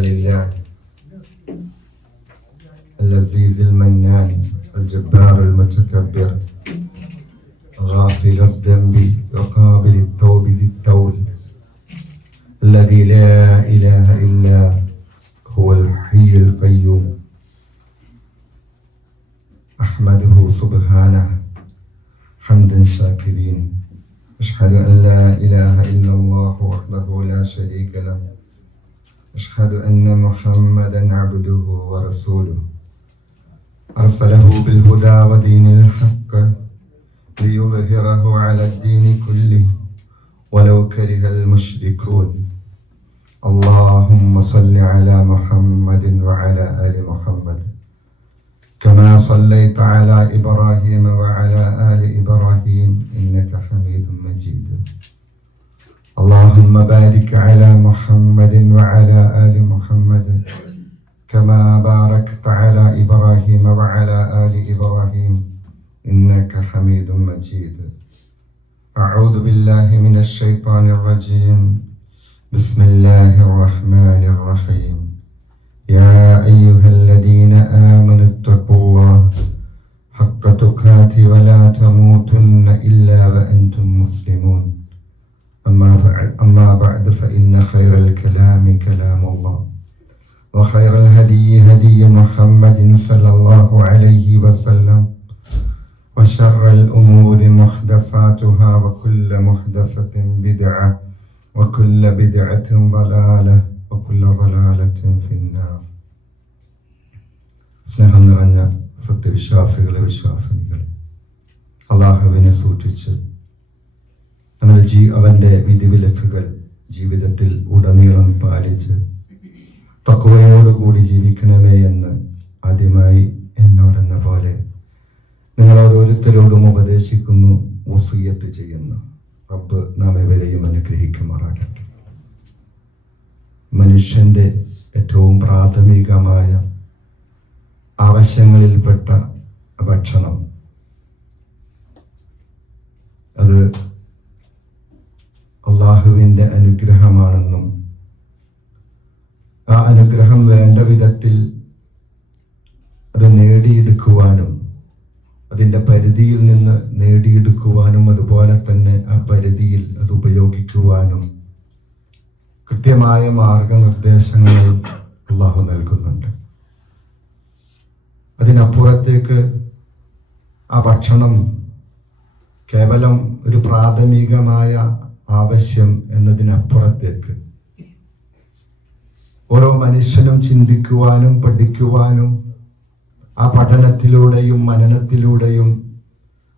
لله العزيز المنان الجبار المتكبر غافل الذنب وقابل التوب ذي الطول الذي لا إله إلا هو الحي القيوم أحمده سبحانه حمدا شاكرين أشهد أن لا إله إلا الله وحده لا شريك له أشهد أن محمدا عبده ورسوله أرسله بالهدى ودين الحق ليظهره على الدين كله ولو كره المشركون اللهم صل على محمد وعلى آل محمد كما صليت على إبراهيم وعلى آل إبراهيم إنك حميد مجيد اللهم بارك على محمد وعلى آل محمد كما باركت على إبراهيم وعلى آل إبراهيم إنك حميد مجيد أعوذ بالله من الشيطان الرجيم بسم الله الرحمن الرحيم يا أيها الذين آمنوا اتقوا الله حق تقاته ولا تموتن إلا وأنتم مسلمون أما بعد فإن خير الكلام كلام الله وخير الهدي هدي محمد صلى الله عليه وسلم وشر الأمور محدثاتها وكل محدثة بدعة وكل بدعة ضلالة وكل ضلالة في النار. സ്നേഹം നിറഞ്ഞ സത്യവിശ്വാസികളെ വിശ്വാസിനികളെ, അള്ളാഹുവിനെ സൂക്ഷിച്ച് അവന്റെ വിധിവിലക്കുകൾ ജീവിതത്തിൽ ഉടനീളം പാലിച്ച് തഖ്വയോടുകൂടി ജീവിക്കണമേ എന്ന് ആദ്യമായി എന്നോടെന്ന പോലെ നിങ്ങൾ ഓരോരുത്തരോടും ഉപദേശിക്കുന്നു, വസിയ്യത്ത് ചെയ്യുന്നു. റബ്ബ് നാം ഇവരെയും അനുഗ്രഹിക്കുമാറാകട്ടെ. മനുഷ്യന്റെ ഏറ്റവും പ്രാഥമികമായ ആവശ്യങ്ങളിൽപ്പെട്ട ഭക്ഷണം, അത് അള്ളാഹുവിൻ്റെ അനുഗ്രഹമാണെന്നും ആ അനുഗ്രഹം വേണ്ട വിധത്തിൽ അത് നേടിയെടുക്കുവാനും അതിൻ്റെ പരിധിയിൽ നിന്ന് നേടിയെടുക്കുവാനും അതുപോലെ തന്നെ ആ പരിധിയിൽ അത് ഉപയോഗിക്കുവാനും കൃത്യമായ മാർഗനിർദ്ദേശങ്ങൾ അള്ളാഹു നൽകുന്നുണ്ട്. അതിനപ്പുറത്തേക്ക് ആ ഭക്ഷണം കേവലം ഒരു പ്രാഥമികമായ ആവശ്യം എന്നതിനപ്പുറത്തേക്ക് ഓരോ മനുഷ്യനും ചിന്തിക്കുവാനും പഠിക്കുവാനും ആ പഠനത്തിലൂടെയും മനനത്തിലൂടെയും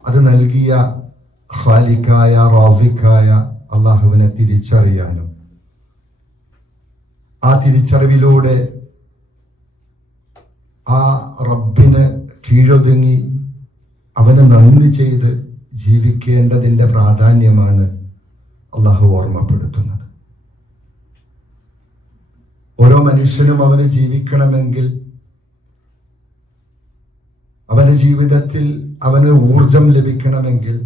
അത് നൽകിയ ഖാലിക്കായ റാസിക്കായ അള്ളാഹുവിനെ തിരിച്ചറിയാനും ആ തിരിച്ചറിവിലൂടെ ആ റബ്ബിന് കീഴൊതുങ്ങി അവന് നന്ദി ചെയ്ത് ജീവിക്കേണ്ടതിൻ്റെ പ്രാധാന്യമാണ് അള്ളാഹു ഓർമ്മപ്പെടുത്തുന്നത്. ഓരോ മനുഷ്യനും അവന് ജീവിക്കണമെങ്കിൽ, അവന്റെ ജീവിതത്തിൽ അവന് ഊർജം ലഭിക്കണമെങ്കിൽ,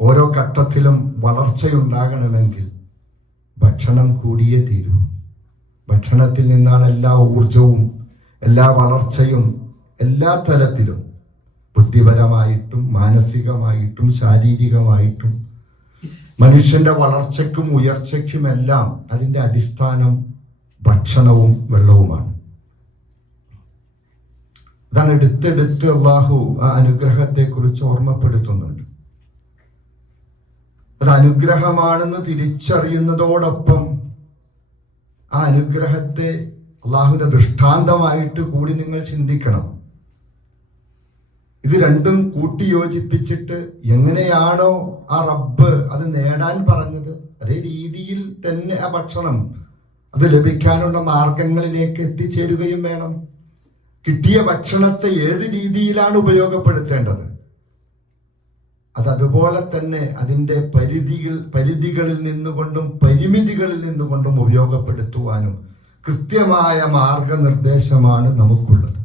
ഓരോ ഘട്ടത്തിലും വളർച്ചയുണ്ടാകണമെങ്കിൽ ഭക്ഷണം കൂടിയേ തീരൂ. ഭക്ഷണത്തിൽ നിന്നാണ് എല്ലാ ഊർജവും എല്ലാ വളർച്ചയും എല്ലാ തലത്തിലും, ബുദ്ധിപരമായിട്ടും മാനസികമായിട്ടും ശാരീരികമായിട്ടും മനുഷ്യന്റെ വളർച്ചയ്ക്കും ഉയർച്ചയ്ക്കുമെല്ലാം അതിൻ്റെ അടിസ്ഥാനം ഭക്ഷണവും വെള്ളവുമാണ്. അതാണ് എടുത്തെടുത്ത് അള്ളാഹു ആ അനുഗ്രഹത്തെ കുറിച്ച് ഓർമ്മപ്പെടുത്തുന്നുണ്ട്. അത് അനുഗ്രഹമാണെന്ന് തിരിച്ചറിയുന്നതോടൊപ്പം ആ അനുഗ്രഹത്തെ അള്ളാഹുവിന്റെ ദൃഷ്ടാന്തമായിട്ട് കൂടി നിങ്ങൾ ചിന്തിക്കണം. ഇത് രണ്ടും കൂട്ടിയോജിപ്പിച്ചിട്ട് എങ്ങനെയാണോ ആ റബ്ബ് അത് നേടാൻ പറഞ്ഞത് അതേ രീതിയിൽ തന്നെ ആ ഭക്ഷണം അത് ലഭിക്കാനുള്ള മാർഗങ്ങളിലേക്ക് എത്തിച്ചേരുകയും വേണം. കിട്ടിയ ഭക്ഷണത്തെ ഏത് രീതിയിലാണ് ഉപയോഗപ്പെടുത്തേണ്ടത് അതുപോലെ തന്നെ അതിൻ്റെ പരിധികളിൽ നിന്നുകൊണ്ടും പരിമിതികളിൽ നിന്നുകൊണ്ടും ഉപയോഗപ്പെടുത്തുവാനും കൃത്യമായ മാർഗനിർദ്ദേശമാണ് നമുക്കുള്ളത്.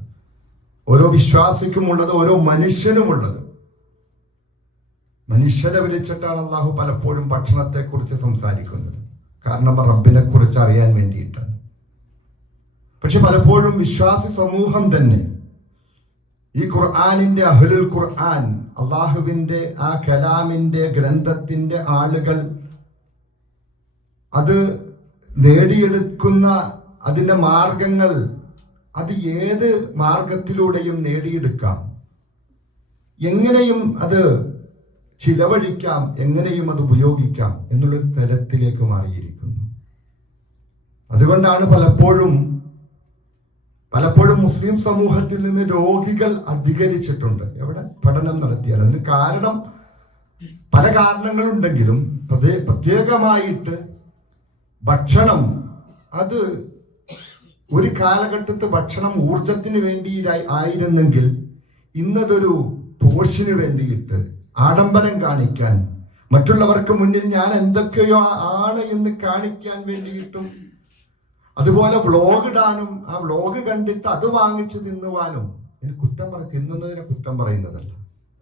ഓരോ വിശ്വാസിക്കുമുള്ളത്, ഓരോ മനുഷ്യനുമുള്ളത്. മനുഷ്യനെ വിളിച്ചിട്ടാണ് അള്ളാഹു പലപ്പോഴും ഭക്ഷണത്തെക്കുറിച്ച് സംസാരിക്കുന്നത്. കാരണം റബ്ബിനെ കുറിച്ച് അറിയാൻ വേണ്ടിയിട്ടാണ്. പക്ഷെ പലപ്പോഴും വിശ്വാസി സമൂഹം തന്നെ ഈ ഖുർആനിന്റെ അഹ്ലുൽ ഖുർആൻ, അള്ളാഹുവിന്റെ ആ കലാമിന്റെ ഗ്രന്ഥത്തിന്റെ ആളുകൾ അത് നേടിയെടുക്കുന്ന അതിന്റെ മാർഗങ്ങൾ, അത് ഏത് മാർഗത്തിലൂടെയും നേടിയെടുക്കാം, എങ്ങനെയും അത് ചിലവഴിക്കാം, എങ്ങനെയും അത് ഉപയോഗിക്കാം എന്നുള്ളൊരു തലത്തിലേക്ക് മാറിയിരിക്കുന്നു. അതുകൊണ്ടാണ് പലപ്പോഴും മുസ്ലിം സമൂഹത്തിൽ നിന്ന് രോഗികൾ അധികരിച്ചിട്ടുണ്ട്. എവിടെ പഠനം നടത്തിയാൽ അതിന് കാരണം പല കാരണങ്ങളുണ്ടെങ്കിലും പ്രത്യേകമായിട്ട് ഭക്ഷണം, അത് ഒരു കാലഘട്ടത്ത് ഭക്ഷണം ഊർജത്തിന് വേണ്ടി ആയിരുന്നെങ്കിൽ ഇന്നതൊരു പോഷിന് വേണ്ടിയിട്ട്, ആഡംബരം കാണിക്കാൻ, മറ്റുള്ളവർക്ക് മുന്നിൽ ഞാൻ എന്തൊക്കെയോ ആണ് എന്ന് കാണിക്കാൻ വേണ്ടിയിട്ടും, അതുപോലെ വ്ളോഗ് ഇടാനും ആ വ്ളോഗ് കണ്ടിട്ട് അത് വാങ്ങിച്ച് തിന്നുവാനും, തിന്നുന്നതിനെ കുറ്റം പറയുന്നതല്ല,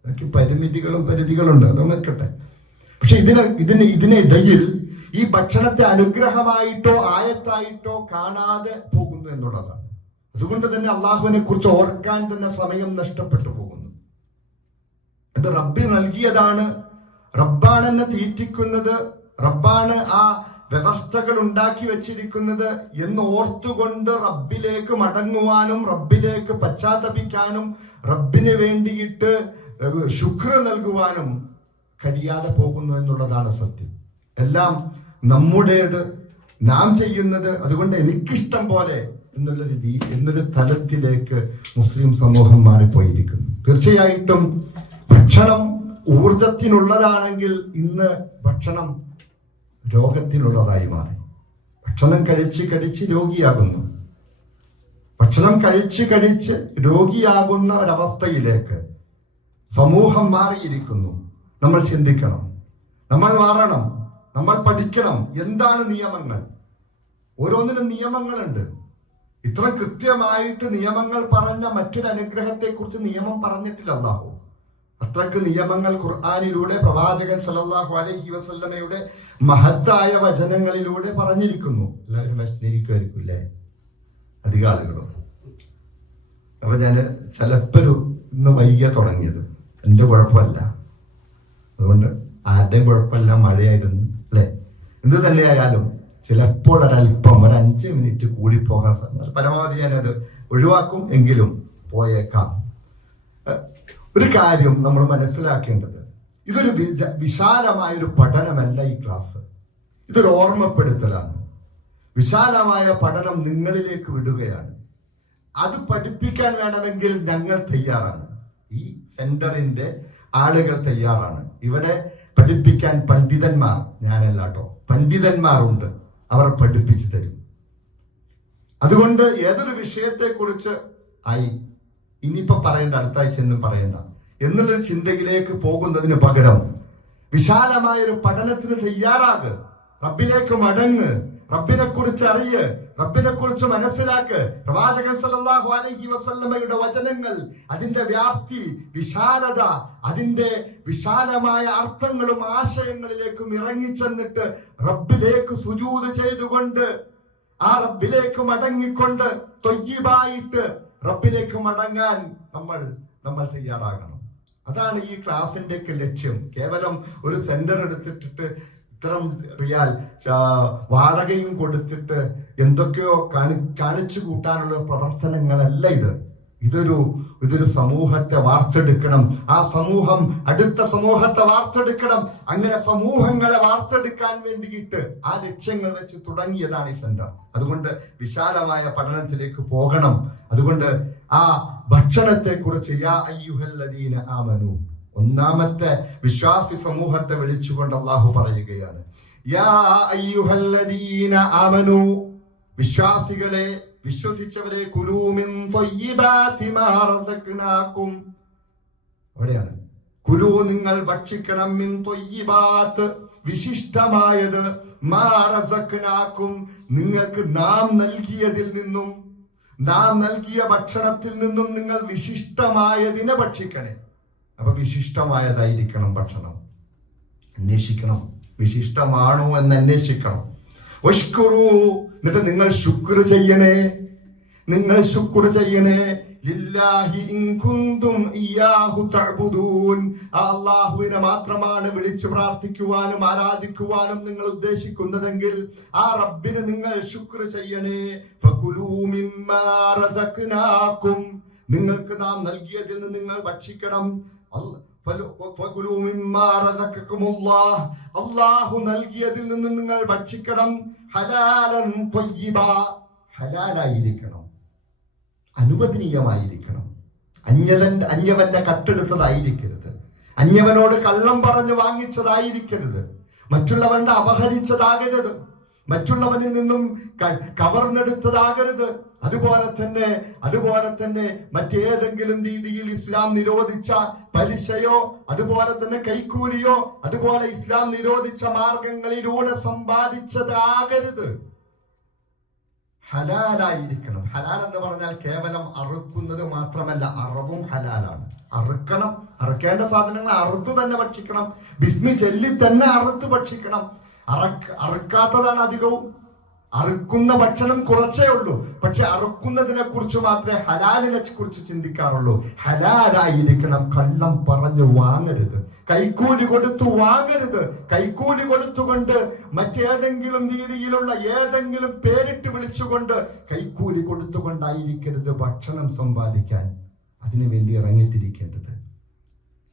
എനിക്ക് പരിധികളുണ്ട്, അത് നിൽക്കട്ടെ. പക്ഷെ ഇതിനിടയിൽ ഈ ഭക്ഷണത്തെ അനുഗ്രഹമായിട്ടോ ആയത്തായിട്ടോ കാണാതെ പോകുന്നു എന്നുള്ളതാണ്. അതുകൊണ്ട് തന്നെ അള്ളാഹുവിനെ കുറിച്ച് ഓർക്കാൻ തന്നെ സമയം നഷ്ടപ്പെട്ടു പോകുന്നു. ഇത് റബ്ബി നൽകിയതാണ്, റബ്ബാണ് എന്നെ തീറ്റിക്കുന്നത്, റബ്ബാണ് ആ വ്യവസ്ഥകൾ ഉണ്ടാക്കി വെച്ചിരിക്കുന്നത് എന്ന് ഓർത്തുകൊണ്ട് റബ്ബിലേക്ക് മടങ്ങുവാനും റബ്ബിലേക്ക് പശ്ചാത്തപിക്കാനും റബ്ബിന് വേണ്ടിയിട്ട് ശുക്ർ നൽകുവാനും കഴിയാതെ പോകുന്നു എന്നുള്ളതാണ് സത്യം. എല്ലാം നമ്മുടേത്, നാം ചെയ്യുന്നത്, അതുകൊണ്ട് എനിക്കിഷ്ടം പോലെ എന്നൊരു തലത്തിലേക്ക് മുസ്ലിം സമൂഹം മാറിപ്പോയിരിക്കുന്നു. തീർച്ചയായിട്ടും ഭക്ഷണം ഊർജത്തിനുള്ളതാണെങ്കിൽ ഇന്ന് ഭക്ഷണം രോഗത്തിനുള്ളതായി മാറി. ഭക്ഷണം കഴിച്ച് രോഗിയാകുന്നു. ഭക്ഷണം കഴിച്ച് രോഗിയാകുന്ന ഒരവസ്ഥയിലേക്ക് സമൂഹം മാറിയിരിക്കുന്നു. നമ്മൾ ചിന്തിക്കണം, നമ്മൾ മാറണം, നമ്മൾ പഠിക്കണം. എന്താണ് നിയമങ്ങൾ? ഓരോന്നിനും നിയമങ്ങളുണ്ട്. ഇത്ര കൃത്യമായിട്ട് നിയമങ്ങൾ പറഞ്ഞ മറ്റൊരു അനുഗ്രഹത്തെ കുറിച്ച് നിയമം പറഞ്ഞിട്ടില്ല അല്ലാഹു. അത്രക്ക് നിയമങ്ങൾ ഖുർആനിലൂടെ പ്രവാചകൻ സല്ലല്ലാഹു അലൈഹി വസല്ലമയുടെ മഹത്തായ വചനങ്ങളിലൂടെ പറഞ്ഞിരിക്കുന്നു. എല്ലാവരും വിശദീകരിക്കുമായിരിക്കില്ലേ, അധികം ആളുകളും. അപ്പൊ ഞാൻ ചിലപ്പോൾ ഇന്ന് വൈകിയ തുടങ്ങിയത് എൻ്റെ കുഴപ്പമല്ല, അതുകൊണ്ട് ആരുടെയും കുഴപ്പമില്ല, മഴയായിരുന്നു അല്ലെ. എന്ത് തന്നെയായാലും ചിലപ്പോൾ ഒരല്പം 5 മിനിറ്റ് കൂടി പോകാൻ സാധ്യത, പരമാവധി ഞാനത് ഒഴിവാക്കും, എങ്കിലും പോയേക്കാം. ഒരു കാര്യം നമ്മൾ മനസ്സിലാക്കേണ്ടത്, ഇതൊരു വിശാലമായൊരു പഠനമല്ല ഈ ക്ലാസ്, ഇതൊരു ഓർമ്മപ്പെടുത്തലാണ്. വിശാലമായ പഠനം നിങ്ങളിലേക്ക് വിടുകയാണ്. അത് പഠിപ്പിക്കാൻ വേണമെങ്കിൽ ഞങ്ങൾ തയ്യാറാണ്, ഈ സെന്ററിന്റെ ആളുകൾ തയ്യാറാണ്. ഇവിടെ പഠിപ്പിക്കാൻ പണ്ഡിതന്മാർ, ഞാനല്ല കേട്ടോ, പണ്ഡിതന്മാരുണ്ട്, അവർ പഠിപ്പിച്ചു തരും. അതുകൊണ്ട് ഏതൊരു വിഷയത്തെ കുറിച്ച് ഇനിയിപ്പോ പറയണ്ട, അടുത്ത ആഴ്ച എന്നും പറയണ്ട എന്നുള്ളൊരു ചിന്തയിലേക്ക് പോകുന്നതിന് പകരം വിശാലമായൊരു പഠനത്തിന് തയ്യാറാക്, റബ്ബിലേക്ക് മടങ്ങ്, റബ്ബിനെ കുറിച്ച് അറിയ്, റബ്ബിനെ കുറിച്ച് മനസ്സിലാക്ക്. പ്രവാചകൻ സല്ലല്ലാഹു അലൈഹി വസല്ലമയുടെ വചനങ്ങൾ, അതിന്റെ വ്യാപ്തി, വിശാലത, അതിന്റെ വിശാലമായ അർത്ഥങ്ങളും ആശയങ്ങളിലേക്കും ഇറങ്ങിച്ചെന്നിട്ട് റബ്ബിലേക്ക് സുജൂദ് ചെയ്തുകൊണ്ട് ആ റബ്ബിലേക്ക് മടങ്ങിക്കൊണ്ട് തൊയ്യിബായിട്ട് റബ്ബിലേക്ക് മടങ്ങാൻ നമ്മൾ തയ്യാറാകണം. അതാണ് ഈ ക്ലാസിന്റെ ഒക്കെ ലക്ഷ്യം. കേവലം ഒരു സെന്റർ എടുത്തിട്ട് ഇത്തരം റിയാൽ വാടകയും കൊടുത്തിട്ട് എന്തൊക്കെയോ കാണിച്ചു കൂട്ടാനുള്ള പ്രവർത്തനങ്ങളല്ല ഇത്. ഇതൊരു സമൂഹത്തെ വാർത്തെടുക്കണം. ആ സമൂഹം അടുത്ത സമൂഹത്തെ വാർത്തെടുക്കണം. അങ്ങനെ സമൂഹങ്ങളെ വാർത്തെടുക്കാൻ വേണ്ടിയിട്ട് ആ ലക്ഷ്യങ്ങൾ വെച്ച് തുടങ്ങിയതാണ് ഈ സെന്റർ. അതുകൊണ്ട് വിശാലമായ പഠനത്തിലേക്ക് പോകണം. അതുകൊണ്ട് ആ ഭക്ഷണത്തെ കുറിച്ച് യാ അയ്യുഹല്ലദീന ആമനു, ഒന്നാമത്തെ വിശ്വാസി സമൂഹത്തെ വിളിച്ചുകൊണ്ട് അല്ലാഹു പറയുകയാണ്, യാ അയ്യുഹല്ലദീന ആമനു, വിശ്വാസികളെ, വിശ്വസിച്ചവരെ, കുലൂ മിൻ ത്വയ്യിബാതി മാ റസഖ്നാകും, അവിടെയാണ് കുലൂ, നിങ്ങൾ ഭക്ഷിക്കണം, മിൻ ത്വയ്യിബാത്ത്, വിശിഷ്ടമായത്, മാ റസഖ്നാകും, നിങ്ങൾക്ക് നാം നൽകിയതിൽ നിന്നും, നാം നൽകിയ ഭക്ഷണത്തിൽ നിന്നും നിങ്ങൾ വിശിഷ്ടമായതിനെ ഭക്ഷിക്കണേ. അപ്പൊ വിശിഷ്ടമായതായിരിക്കണം ഭക്ഷണം. അന്വേഷിക്കണം, വിശിഷ്ടമാണോ എന്ന് അന്വേഷിക്കണം. വഷ്കുറു, എന്നിട്ട് നിങ്ങൾ ശുക്ർ ചെയ്യണേ. നിങ്ങൾ ശുക്ർ ചെയ്യണേ. ലില്ലാഹി ഇൻ കുന്തും ഇയ്യാഹു തഅബുദൂൻ. അല്ലാഹുവിനെ മാത്രമാണ് വിളിച്ചു പ്രാർത്ഥിക്കുവാനും ആരാധിക്കുവാനും നിങ്ങൾ ഉദ്ദേശിക്കുന്നതെങ്കിൽ ആ റബ്ബിന് നിങ്ങൾ ശുക്ർ ചെയ്യണേ. ഫകുലൂ മിമ്മാ റസഖ്നാകും. നിങ്ങൾക്ക് നാം നൽകിയതിൽ നിന്ന് നിങ്ങൾ ഭക്ഷിക്കണം. അല്ലാഹു നൽകിയതിൽ നിന്ന് നിങ്ങൾ ഭക്ഷിക്കണം. ഹലാലൻ ത്വയ്യിബ. ഹലാലായിരിക്കണം, അനുവദനീയമായിരിക്കണം. അന്യവന്റെ കട്ടെടുത്തതായിരിക്കരുത്. അന്യവനോട് കള്ളം പറഞ്ഞു വാങ്ങിച്ചതായിരിക്കരുത്. മറ്റുള്ളവന്റെ അപഹരിച്ചതാകരുത്. മറ്റുള്ളവനിൽ നിന്നും കവർന്നെടുത്തതാകരുത്. അതുപോലെ തന്നെ മറ്റേതെങ്കിലും രീതിയിൽ ഇസ്ലാം നിരോധിച്ച പലിശയോ അതുപോലെ തന്നെ കൈക്കൂലിയോ അതുപോലെ ഇസ്ലാം നിരോധിച്ച മാർഗങ്ങളിലൂടെ സമ്പാദിച്ചതാകരുത്. ഹലാലായിരിക്കണം. ഹലാൽ എന്ന് പറഞ്ഞാൽ കേവലം അറുക്കുന്നത് മാത്രമല്ല, അറവും ഹലാലാണ്. അറുക്കണം, അറുക്കേണ്ട സാധനങ്ങൾ അറുത്ത് തന്നെ ഭക്ഷിക്കണം. ബിസ്മി ചൊല്ലി തന്നെ അറുത്ത് ഭക്ഷിക്കണം. അറുക്കാത്തതാണ് അധികവും. അറുക്കുന്ന ഭക്ഷണം കുറച്ചേ ഉള്ളൂ. പക്ഷെ അറുക്കുന്നതിനെ കുറിച്ച് മാത്രമേ ഹലാലിനെ കുറിച്ച് ചിന്തിക്കാറുള്ളൂ. ഹലാലായിരിക്കണം. കള്ളം പറഞ്ഞു വാങ്ങരുത്. കൈക്കൂലി കൊടുത്തു വാങ്ങരുത്. കൈക്കൂലി കൊടുത്തുകൊണ്ട് മറ്റേതെങ്കിലും രീതിയിലുള്ള ഏതെങ്കിലും പേരിട്ട് വിളിച്ചുകൊണ്ട് കൈക്കൂലി കൊടുത്തുകൊണ്ടായിരിക്കരുത് ഭക്ഷണം സമ്പാദിക്കാൻ. അതിനു വേണ്ടി ഇറങ്ങിത്തിരിക്കേണ്ടത്.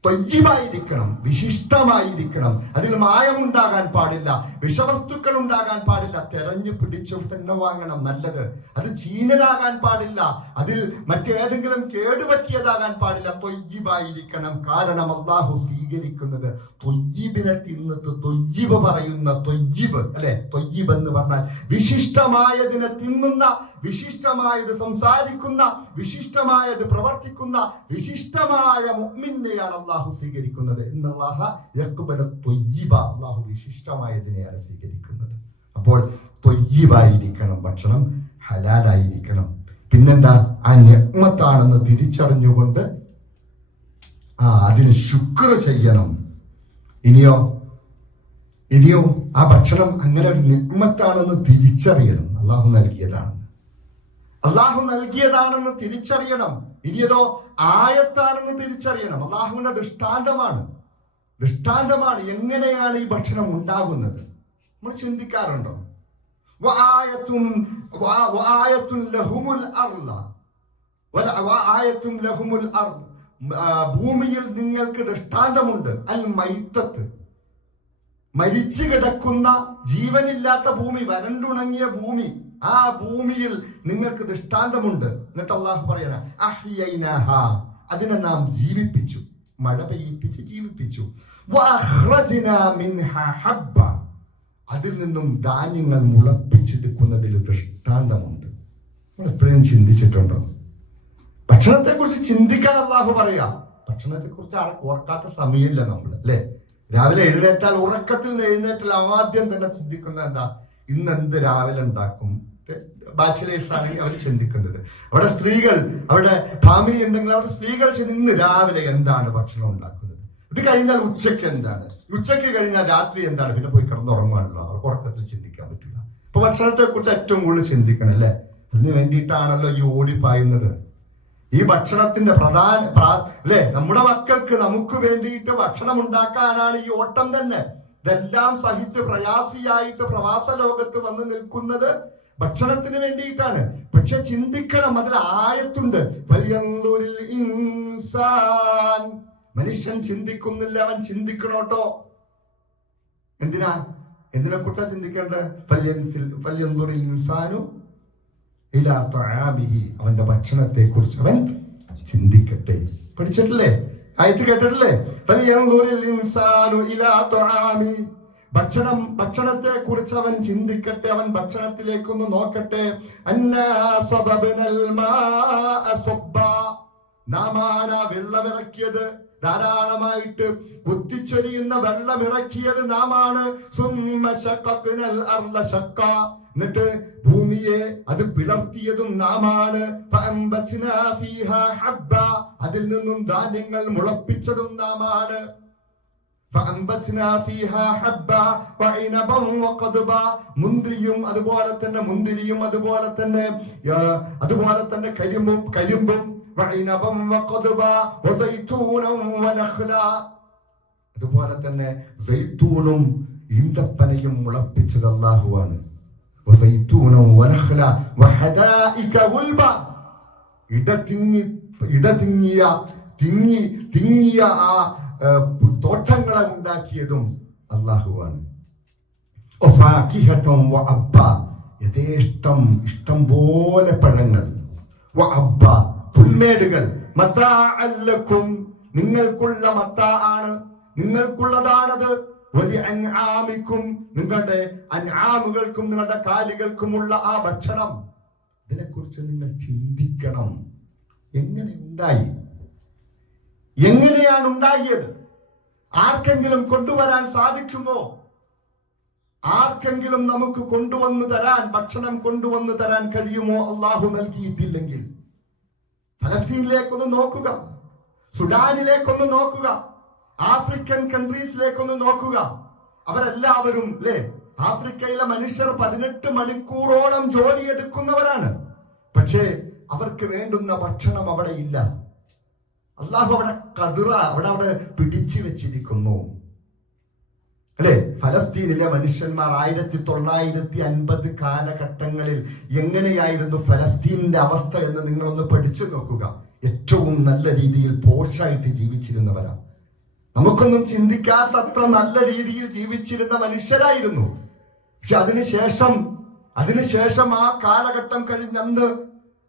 ത്വയ്യിബായിരിക്കണം, വിശിഷ്ടമായിരിക്കണം. അതിൽ മായമുണ്ടാകാൻ പാടില്ല, വിഷവസ്തുക്കൾ ഉണ്ടാകാൻ പാടില്ല. തെരഞ്ഞു പിടിച്ചു തന്നെ വാങ്ങണം നല്ലത്. അത് ചീനരാകാൻ പാടില്ല, അതിൽ മറ്റേതെങ്കിലും കേടുപറ്റിയതാകാൻ പാടില്ല. ത്വയ്യിബായിരിക്കണം. കാരണം അല്ലാഹു സ്വീകരിക്കുന്നത് ത്വയ്യിബിനെ തിന്നിട്ട് ത്വയ്യിബ് പറയുന്ന ത്വയ്യിബ് അല്ലെ. ത്വയ്യിബ് എന്ന് പറഞ്ഞാൽ വിശിഷ്ടമായതിനെ തിന്നുന്ന, വിശിഷ്ടമായത് സംസാരിക്കുന്ന, വിശിഷ്ടമായത് പ്രവർത്തിക്കുന്ന വിശിഷ്ടമായ മുഅ്മിനെയാണ് അല്ലാഹു സ്വീകരിക്കുന്നത്. ഇന്നല്ലാഹ യഖ്ബലു ത്വയ്യിബ. അല്ലാഹു വിശിഷ്ടമായതിനെയാണ് സ്വീകരിക്കുന്നത്. അപ്പോൾ ത്വയ്യിബായിരിക്കണം ഭക്ഷണം, ഹലാലായിരിക്കണം. പിന്നെന്താ? ആ നിഅ്മത്താണെന്ന് തിരിച്ചറിഞ്ഞുകൊണ്ട് അതിന് ശുക്ർ ചെയ്യണം. ഇനിയോ ആ ഭക്ഷണം അങ്ങനെ ഒരു നിഅ്മത്താണെന്ന് തിരിച്ചറിയണം. അല്ലാഹു നൽകിയതാണെന്ന് തിരിച്ചറിയണം. ഇനിയതോ ആയത്താണെന്ന് തിരിച്ചറിയണം. അല്ലാഹുവിന്റെ ദൃഷ്ടാന്തമാണ് എങ്ങനെയാണ് ഈ ഭക്ഷണം ഉണ്ടാകുന്നത്. നമ്മൾ ചിന്തിക്കാറുണ്ടോ? ഭൂമിയിൽ നിങ്ങൾക്ക് ദൃഷ്ടാന്തമുണ്ട്. അൽ മൈത്തത്ത്, മരിച്ചു കിടക്കുന്ന ജീവനില്ലാത്ത ഭൂമി, വരണ്ടുണങ്ങിയ ഭൂമി. ആ ഭൂമിയിൽ നിങ്ങൾക്ക് ദൃഷ്ടാന്തമുണ്ട്. എന്നിട്ട് അല്ലാഹു പറയണ അഹ്യൈനാഹ, അതിനെ നാം ജീവിപ്പിച്ചു, മഴ പെയ്യിപ്പിച്ച് ജീവിപ്പിച്ചു. വഅഖ്റജ്നാ മിൻഹാ ഹബ്ബ, അതിൽ നിന്നും ധാന്യങ്ങൾ മുളപ്പിച്ചെടുക്കുന്നതിൽ ദൃഷ്ടാന്തമുണ്ട്. നിങ്ങൾ എപ്പോഴും ചിന്തിച്ചിട്ടുണ്ടോ? ഭക്ഷണത്തെ കുറിച്ച് ചിന്തിക്കാൻ അല്ലാഹു പറയാ. ഭക്ഷണത്തെ കുറിച്ച് ഓർക്കാത്ത സമയമില്ല നമ്മൾ അല്ലെ. രാവിലെ എഴുന്നേറ്റാൽ, ഉറക്കത്തിൽ എഴുന്നേറ്റാൽ ആദ്യം തന്നെ ചിന്തിക്കുന്ന എന്താ? ഇന്ന് എന്ത് രാവിലെ ഉണ്ടാക്കും? ബാച്ചിലേഴ്സ് ആണെങ്കിൽ അവർ ചിന്തിക്കുന്നത്. അവിടെ സ്ത്രീകൾ, അവിടെ ഫാമിലി ഉണ്ടെങ്കിൽ അവിടെ സ്ത്രീകൾ ഇന്ന് രാവിലെ എന്താണ് ഭക്ഷണം ഉണ്ടാക്കുന്നത്, ഇത് കഴിഞ്ഞാൽ ഉച്ചയ്ക്ക് എന്താണ്, ഉച്ചയ്ക്ക് കഴിഞ്ഞാൽ രാത്രി എന്താണ്, പിന്നെ പോയി കിടന്നുറങ്ങാണല്ലോ. അവർക്ക് ഉറക്കത്തിൽ ചിന്തിക്കാൻ പറ്റില്ല. അപ്പൊ ഭക്ഷണത്തെ കുറിച്ച് ഏറ്റവും കൂടുതൽ ചിന്തിക്കണം അല്ലെ. അതിന് വേണ്ടിയിട്ടാണല്ലോ ഈ ഓടിപ്പായുന്നത്. ഈ ഭക്ഷണത്തിന്റെ അല്ലെ, നമ്മുടെ മക്കൾക്ക് നമുക്ക് വേണ്ടിയിട്ട് ഭക്ഷണം ഉണ്ടാക്കാനാണ് ഈ ഓട്ടം തന്നെ. ഇതെല്ലാം സഹിച്ച് പ്രയാസിയായിട്ട് പ്രവാസ ലോകത്ത് വന്ന് നിൽക്കുന്നത് ഭക്ഷണത്തിന് വേണ്ടിയിട്ടാണ്. പക്ഷെ ചിന്തിക്കണം, അതിൽ ആയത്തുണ്ട്. മനുഷ്യൻ ചിന്തിക്കുന്നില്ല, അവൻ ചിന്തിക്കണോട്ടോ. എന്തിനെ കുറിച്ചാ ചിന്തിക്കേണ്ടത്? അവന്റെ ഭക്ഷണത്തെ കുറിച്ച് അവൻ ചിന്തിക്കട്ടെ. പഠിച്ചിട്ടില്ലേ? ആയത്ത് കേട്ടിട്ടില്ലേ? ഭക്ഷണത്തെ കുറിച്ച് അവൻ ചിന്തിക്കട്ടെ, അവൻ ഭക്ഷണത്തിലേക്കൊന്ന് നോക്കട്ടെ. നാമാണ് വെള്ളമിറക്കിയത്, ധാരാളമായിട്ട് കുത്തിച്ചൊരിയുന്ന വെള്ളമിറക്കിയത് നാമാണ്. എന്നിട്ട് ഭൂമിയെ അത് പിളർത്തിയതും നാമാണ്. അതിൽ നിന്നും ധാന്യങ്ങൾ മുളപ്പിച്ചതും നാമാണ്. فأنبتنا فيها حبا وعنبا وقضبا. മുന്തിരിയും അതുപോലെ തന്നെ കരിമ്പും وعنبا وقضبا وزيتونا ونخلا. അതുപോലെ തന്നെ സൈത്തൂണും ഈന്തപ്പനയും മുളപ്പിച്ചത് അല്ലാഹുവാണ്. വസൈത്തൂന വനഖ്ല വഹദായിക ഗുൽബ. തിങ്ങിയ ആ തോട്ടങ്ങളെ ഉണ്ടാക്കിയതും അല്ലാഹുവാണ്. വഫാകിഹതൻ വഅബ്ബ. ഇഷ്ടം പോലെ പഴങ്ങൾ. വഅബ്ബ, പുൽമേടുകൾ. മതാഅൻ ലക്കും, നിങ്ങൾക്കുള്ള മതാആണ്, നിങ്ങൾക്കുള്ളതാണത്. വലിയ അൻആമിക്കും, നിങ്ങളുടെ അൻആമുകൾക്കും നിങ്ങളുടെ കാലികൾക്കുമുള്ള ആ ഭക്ഷണം. ഇതിനെക്കുറിച്ച് നിങ്ങൾ ചിന്തിക്കണം. എങ്ങനെ ഉണ്ടായി? എങ്ങനെയാണ് ഉണ്ടാകിയത്? ആർക്കെങ്കിലും കൊണ്ടുവരാൻ സാധിക്കുമോ? ആർക്കെങ്കിലും നമുക്ക് ഭക്ഷണം കൊണ്ടുവന്നു തരാൻ കഴിയുമോ? അള്ളാഹു നൽകിയിട്ടില്ലെങ്കിൽ ഫലസ്തീനിലേക്കൊന്ന് നോക്കുക, സുഡാനിലേക്കൊന്ന് നോക്കുക, ആഫ്രിക്കൻ കൺട്രീസിലേക്കൊന്ന് നോക്കുക. അവരെല്ലാവരും ആഫ്രിക്കയിലെ മനുഷ്യർ 18 മണിക്കൂറോളം ജോലിയെടുക്കുന്നവരാണ്. പക്ഷേ അവർക്ക് വേണ്ടുന്ന ഭക്ഷണം അവിടെ ഇല്ല. അള്ളാഹു അവിടെ പിടിച്ചു വെച്ചിരിക്കുന്നു. ഫലസ്തീനിലെ മനുഷ്യന്മാർ 1950 കാലഘട്ടങ്ങളിൽ എങ്ങനെയായിരുന്നു ഫലസ്തീനിന്റെ അവസ്ഥ എന്ന് നിങ്ങളൊന്ന് പഠിച്ചു നോക്കുക. ഏറ്റവും നല്ല രീതിയിൽ പോഷായിട്ട് ജീവിച്ചിരുന്നവരാ. നമുക്കൊന്നും ചിന്തിക്കാത്തത്ര നല്ല രീതിയിൽ ജീവിച്ചിരുന്ന മനുഷ്യരായിരുന്നു. പക്ഷെ അതിനുശേഷം ആ കാലഘട്ടം കഴിഞ്ഞ്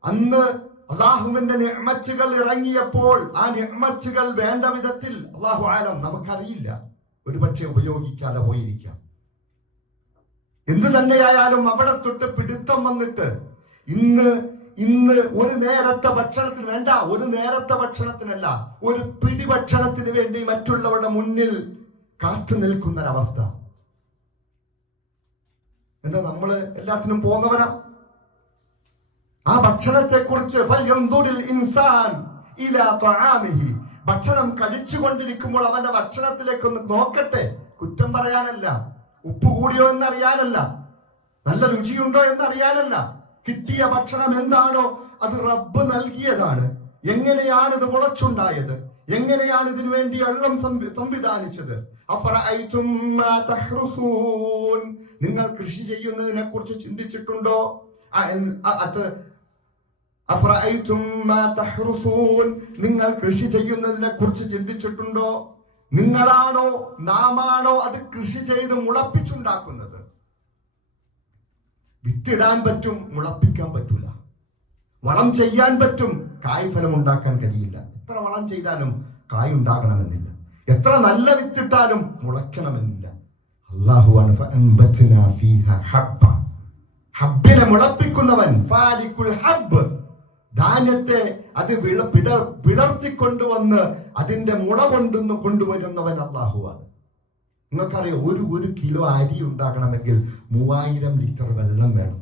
അന്ന് അള്ളാഹുവിന്റെ നിഅ്മത്തുകൾ ഇറങ്ങിയപ്പോൾ ആ നിഅ്മത്തുകൾ വേണ്ട വിധത്തിൽ അള്ളാഹു ആലം നമുക്കറിയില്ല, ഒരുപക്ഷെ ഉപയോഗിക്കാതെ പോയിരിക്കാം. എന്തു തന്നെയായാലും അവിടെ തൊട്ട് പിടുത്തം വന്നിട്ട് ഇന്ന് ഒരു നേരത്തെ ഭക്ഷണത്തിന് വേണ്ട, ഒരു നേരത്തെ ഭക്ഷണത്തിനല്ല, ഒരു പിടി ഭക്ഷണത്തിന് വേണ്ടി മറ്റുള്ളവരുടെ മുന്നിൽ കാത്തു നിൽക്കുന്ന ഒരവസ്ഥ. എന്താ, നമ്മള് എല്ലാത്തിനും പോന്നവരാ. ആ ഭക്ഷണത്തെ കുറിച്ച് ഭക്ഷണം കഴിച്ചുകൊണ്ടിരിക്കുമ്പോൾ അവന്റെ ഭക്ഷണത്തിലേക്ക് ഒന്ന് നോക്കട്ടെ. കുറ്റം പറയാനല്ല, ഉപ്പ് കൂടിയോ എന്നറിയാനല്ല, നല്ല രുചിയുണ്ടോ എന്നറിയാനല്ല. കിട്ടിയ ഭക്ഷണം എന്താണോ അത് റബ്ബ് നൽകിയതാണ്. എങ്ങനെയാണ് ഇത് മുളച്ചുണ്ടായത്? എങ്ങനെയാണ് ഇതിനു വേണ്ടി വെള്ളം സംവിധാനിച്ചത്? നിങ്ങൾ കൃഷി ചെയ്യുന്നതിനെ കുറിച്ച് ചിന്തിച്ചിട്ടുണ്ടോ? നിങ്ങൾ കൃഷി ചെയ്യുന്നതിനെ കുറിച്ച് ചിന്തിച്ചിട്ടുണ്ടോ? നിങ്ങളാണോ നാമാണോ അത് കൃഷി ചെയ്ത് മുളപ്പിച്ചുണ്ടാക്കുന്നത്? വിത്തിടാൻ പറ്റും, മുളപ്പിക്കാൻ പറ്റൂല. വളം ചെയ്യാൻ പറ്റും, കായ്ഫലം ഉണ്ടാക്കാൻ കഴിയില്ല. എത്ര വളം ചെയ്താലും കായ് ഉണ്ടാകണമെന്നില്ല, എത്ര നല്ല വിത്തിട്ടാലും മുളയ്ക്കണമെന്നില്ല. അല്ലാഹുവാണ് ഹബ്ബിനെ മുളപ്പിക്കുന്നവൻ, ഫാലിക്കുൽ ഹബ്ബ്, ധാന്യത്തെ അത് വിളർത്തിക്കൊണ്ടുവന്ന് അതിന്റെ മുള കൊണ്ടുവരുന്നവൻ അല്ലാഹുവാണ്. നിങ്ങൾക്കറിയാം, ഒരു കിലോ അരി ഉണ്ടാകണമെങ്കിൽ 3000 ലിറ്റർ വെള്ളം വേണം.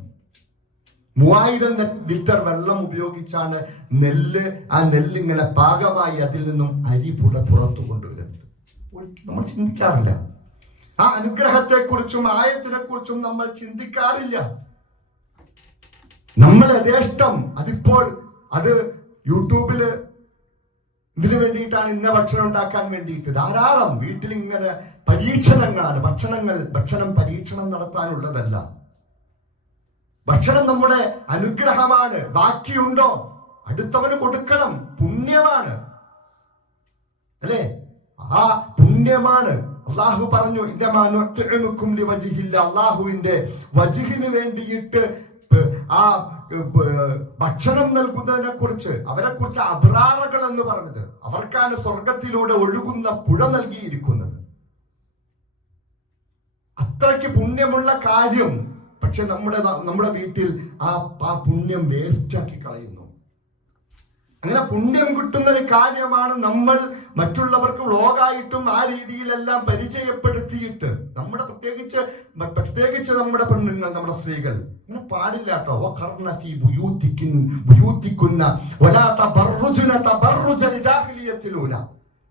3000 ലിറ്റർ വെള്ളം ഉപയോഗിച്ചാണ് ആ നെല്ലിങ്ങനെ പാകമായി അതിൽ നിന്നും അരി പുറത്തു കൊണ്ടുവരുന്നത്. നമ്മൾ ചിന്തിക്കാറില്ല. ആ അനുഗ്രഹത്തെ കുറിച്ചും ആയത്തിനെ കുറിച്ചും നമ്മൾ ചിന്തിക്കാറില്ല. നമ്മൾ യഥേഷ്ടം അത് യൂട്യൂബില് ഇതിനു വേണ്ടിയിട്ടാണ്, ഇന്ന ഭക്ഷണം ഉണ്ടാക്കാൻ വേണ്ടിയിട്ട് ധാരാളം വീട്ടിൽ ഇങ്ങനെ പരീക്ഷണങ്ങളാണ്. ഭക്ഷണം പരീക്ഷണം നടത്താനുള്ളതല്ല. ഭക്ഷണം നമ്മുടെ അനുഗ്രഹമാണ്. ബാക്കിയുണ്ടോ അടുത്തവന് കൊടുക്കണം, പുണ്യമാണ്, അല്ലേ? ആ പുണ്യമാണ്. അള്ളാഹു പറഞ്ഞു, അള്ളാഹുവിന്റെ വജ്ഹിന് വേണ്ടിയിട്ട് ആ ഭക്ഷണം നൽകുന്നതിനെ കുറിച്ച്, അവരെ കുറിച്ച് അബ്റാറുകൾ എന്ന് പറഞ്ഞത്, അവർക്കാണ് സ്വർഗത്തിലൂടെ ഒഴുകുന്ന പുഴ നൽകിയിരിക്കുന്നത്. അത്രയ്ക്ക് പുണ്യമുള്ള കാര്യം. പക്ഷെ നമ്മുടെ വീട്ടിൽ ആ പുണ്യം വേസ്റ്റാക്കി കളയുന്നു. അങ്ങനെ പുണ്യം കിട്ടുന്ന ഒരു കാര്യമാണ് നമ്മൾ മറ്റുള്ളവർക്ക് വ്ലോഗായിട്ടും ആ രീതിയിലെല്ലാം പരിചയപ്പെടുത്തിയിട്ട് പ്രത്യേകിച്ച് നമ്മുടെ പെണ്ണുങ്ങൾ, നമ്മുടെ സ്ത്രീകൾ ഇങ്ങനെ പാടില്ല കേട്ടോ.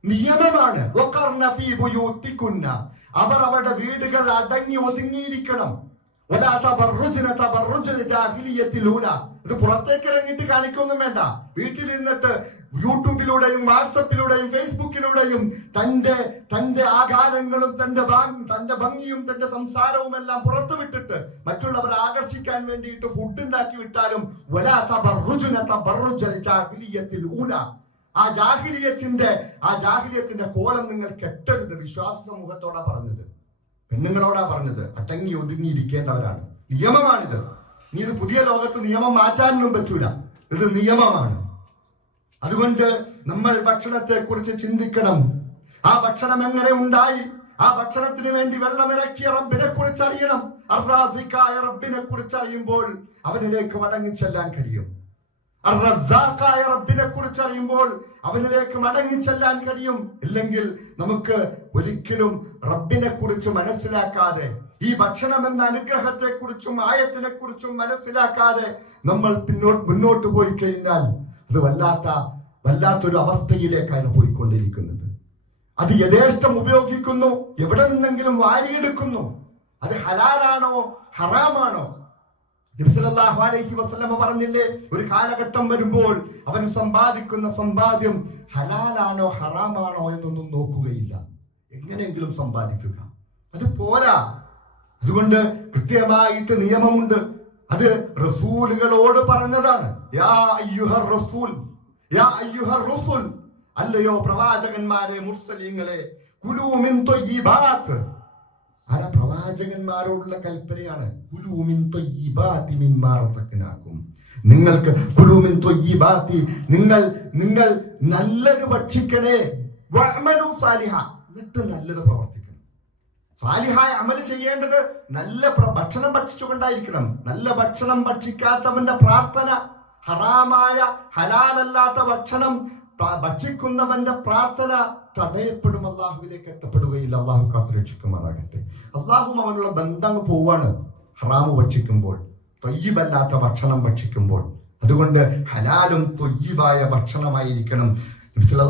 നിയമമാണ്. അവർ അവരുടെ വീടുകൾ അടങ്ങി ഒതുങ്ങിയിരിക്കണം. ഇത് പുറത്തേക്ക് ഇറങ്ങിയിട്ട് കാണിക്കൊന്നും വേണ്ട. വീട്ടിൽ നിന്നിട്ട് യൂട്യൂബിലൂടെയും വാട്സപ്പിലൂടെയും ഫേസ്ബുക്കിലൂടെയും തന്റെ ആകാരങ്ങളും തന്റെ ഭംഗിയും തന്റെ സംസാരവും എല്ലാം പുറത്തു വിട്ടിട്ട് മറ്റുള്ളവരെ ആകർഷിക്കാൻ വേണ്ടിയിട്ട് ഫുഡ് ഉണ്ടാക്കി വിട്ടാലും ആ ജാഹിലിയത്തിന്റെ കോലം നിങ്ങൾ കെട്ടരുത്. വിശ്വാസ സമൂഹത്തോടാ പറഞ്ഞത്, പെണ്ണുങ്ങളോടാ പറഞ്ഞത്. അടങ്ങി ഒതുങ്ങിയിരിക്കേണ്ടവരാണ്. നിയമമാണിത്. ഇനി ഇത് പുതിയ ലോകത്ത് നിയമം മാറ്റാനൊന്നും പറ്റൂല. ഇത് നിയമമാണ്. അതുകൊണ്ട് നമ്മൾ ഭക്ഷണത്തെ കുറിച്ച് ചിന്തിക്കണം. ആ ഭക്ഷണം എങ്ങനെ ഉണ്ടായി? ആ ഭക്ഷണത്തിന് വേണ്ടി വെള്ളമിറക്കിയ റബ്ബിനെ കുറിച്ച് അറിയണം. അർ-റാസിഖായ റബ്ബിനെ കുറിച്ച് അറിയുമ്പോൾ അവനിലേക്ക് മടങ്ങിച്ചെല്ലാൻ കഴിയും. അർ-റസ്സാഖായ റബ്ബിനെ കുറിച്ച് അറിയുമ്പോൾ അവനിലേക്ക് മടങ്ങിച്ചെല്ലാൻ കഴിയും. ഇല്ലെങ്കിൽ നമുക്ക് ഒരിക്കലും റബ്ബിനെ കുറിച്ച് മനസ്സിലാക്കാതെ, ഈ ഭക്ഷണം എന്ന അനുഗ്രഹത്തെ കുറിച്ചും ആയത്തിനെ കുറിച്ചും മനസ്സിലാക്കാതെ നമ്മൾ മുന്നോട്ട് പോയി കഴിഞ്ഞാൽ അത് വല്ലാത്തൊരു അവസ്ഥയിലേക്കാണ് പോയിക്കൊണ്ടിരിക്കുന്നത്. അത് യഥേഷ്ടം ഉപയോഗിക്കുന്നു, എവിടെ നിന്നെങ്കിലും വാരിയെടുക്കുന്നു. അത് ഹലാലാണോ ഹറാമാണോ? നബി സല്ലല്ലാഹു അലൈഹി വസല്ലം പറഞ്ഞില്ലേ, ഒരു കാലഘട്ടം വരുമ്പോൾ അവൻ സമ്പാദിക്കുന്ന സമ്പാദ്യം ഹലാലാണോ ഹറാമാണോ എന്നൊന്നും നോക്കുകയില്ല. എങ്ങനെയെങ്കിലും സമ്പാദിക്കുക, അത് പോരാ. അതുകൊണ്ട് കൃത്യമായിട്ട് നിയമമുണ്ട്. അത് റസൂലുകളോട് പറഞ്ഞതാണ്. യാ അയ്യുഹർ റസൂൽ, യാ അയ്യുഹർ റസൂൽ, അല്ലയോ പ്രവാചകന്മാരെ, മുർസലീങ്ങളെ, കുലൂ മിൻ ത്വയ്യിബാത്ത്. ആരാ? പ്രവാചകന്മാരോടുള്ള കൽപ്പനയാണ്. കുലൂ മിൻ ത്വയ്യിബാതി മിമ്മാ റസഖ്നാകും. നിങ്ങൾക്ക് കുലൂ മിൻ ത്വയ്യിബാതി, നിങ്ങൾ നല്ലത് ഭക്ഷിക്കണേ. വഅമലു സാലിഹ, എന്നിട്ട് നല്ലത് പ്രവർത്തിക്കണം. സാലിഹായ അമൽ ചെയ്യേണ്ടത് നല്ല ഭക്ഷണം ഭക്ഷിച്ചുകൊണ്ടായിരിക്കണം. നല്ല ഭക്ഷണം ഭക്ഷിക്കാത്തവന്റെ പ്രാർത്ഥന, ഹറാമായ ഹലാലല്ലാത്ത ഭക്ഷണം ഭക്ഷിക്കുന്നവന്റെ പ്രാർത്ഥന തടയപ്പെടും, അള്ളാഹുവിലേക്ക് എത്തപ്പെടുകയില്ല. അള്ളാഹു കാത്തുരക്ഷിക്കുമാറാകട്ടെ. അള്ളാഹു അവനുള്ള ബന്ധം പോവാണ് ഹറാമ് ഭക്ഷിക്കുമ്പോൾ, ത്വയ്യിബല്ലാത്ത ഭക്ഷണം ഭക്ഷിക്കുമ്പോൾ. അതുകൊണ്ട് ഹലാലും ത്വയ്യിബായ ഭക്ഷണമായിരിക്കണം.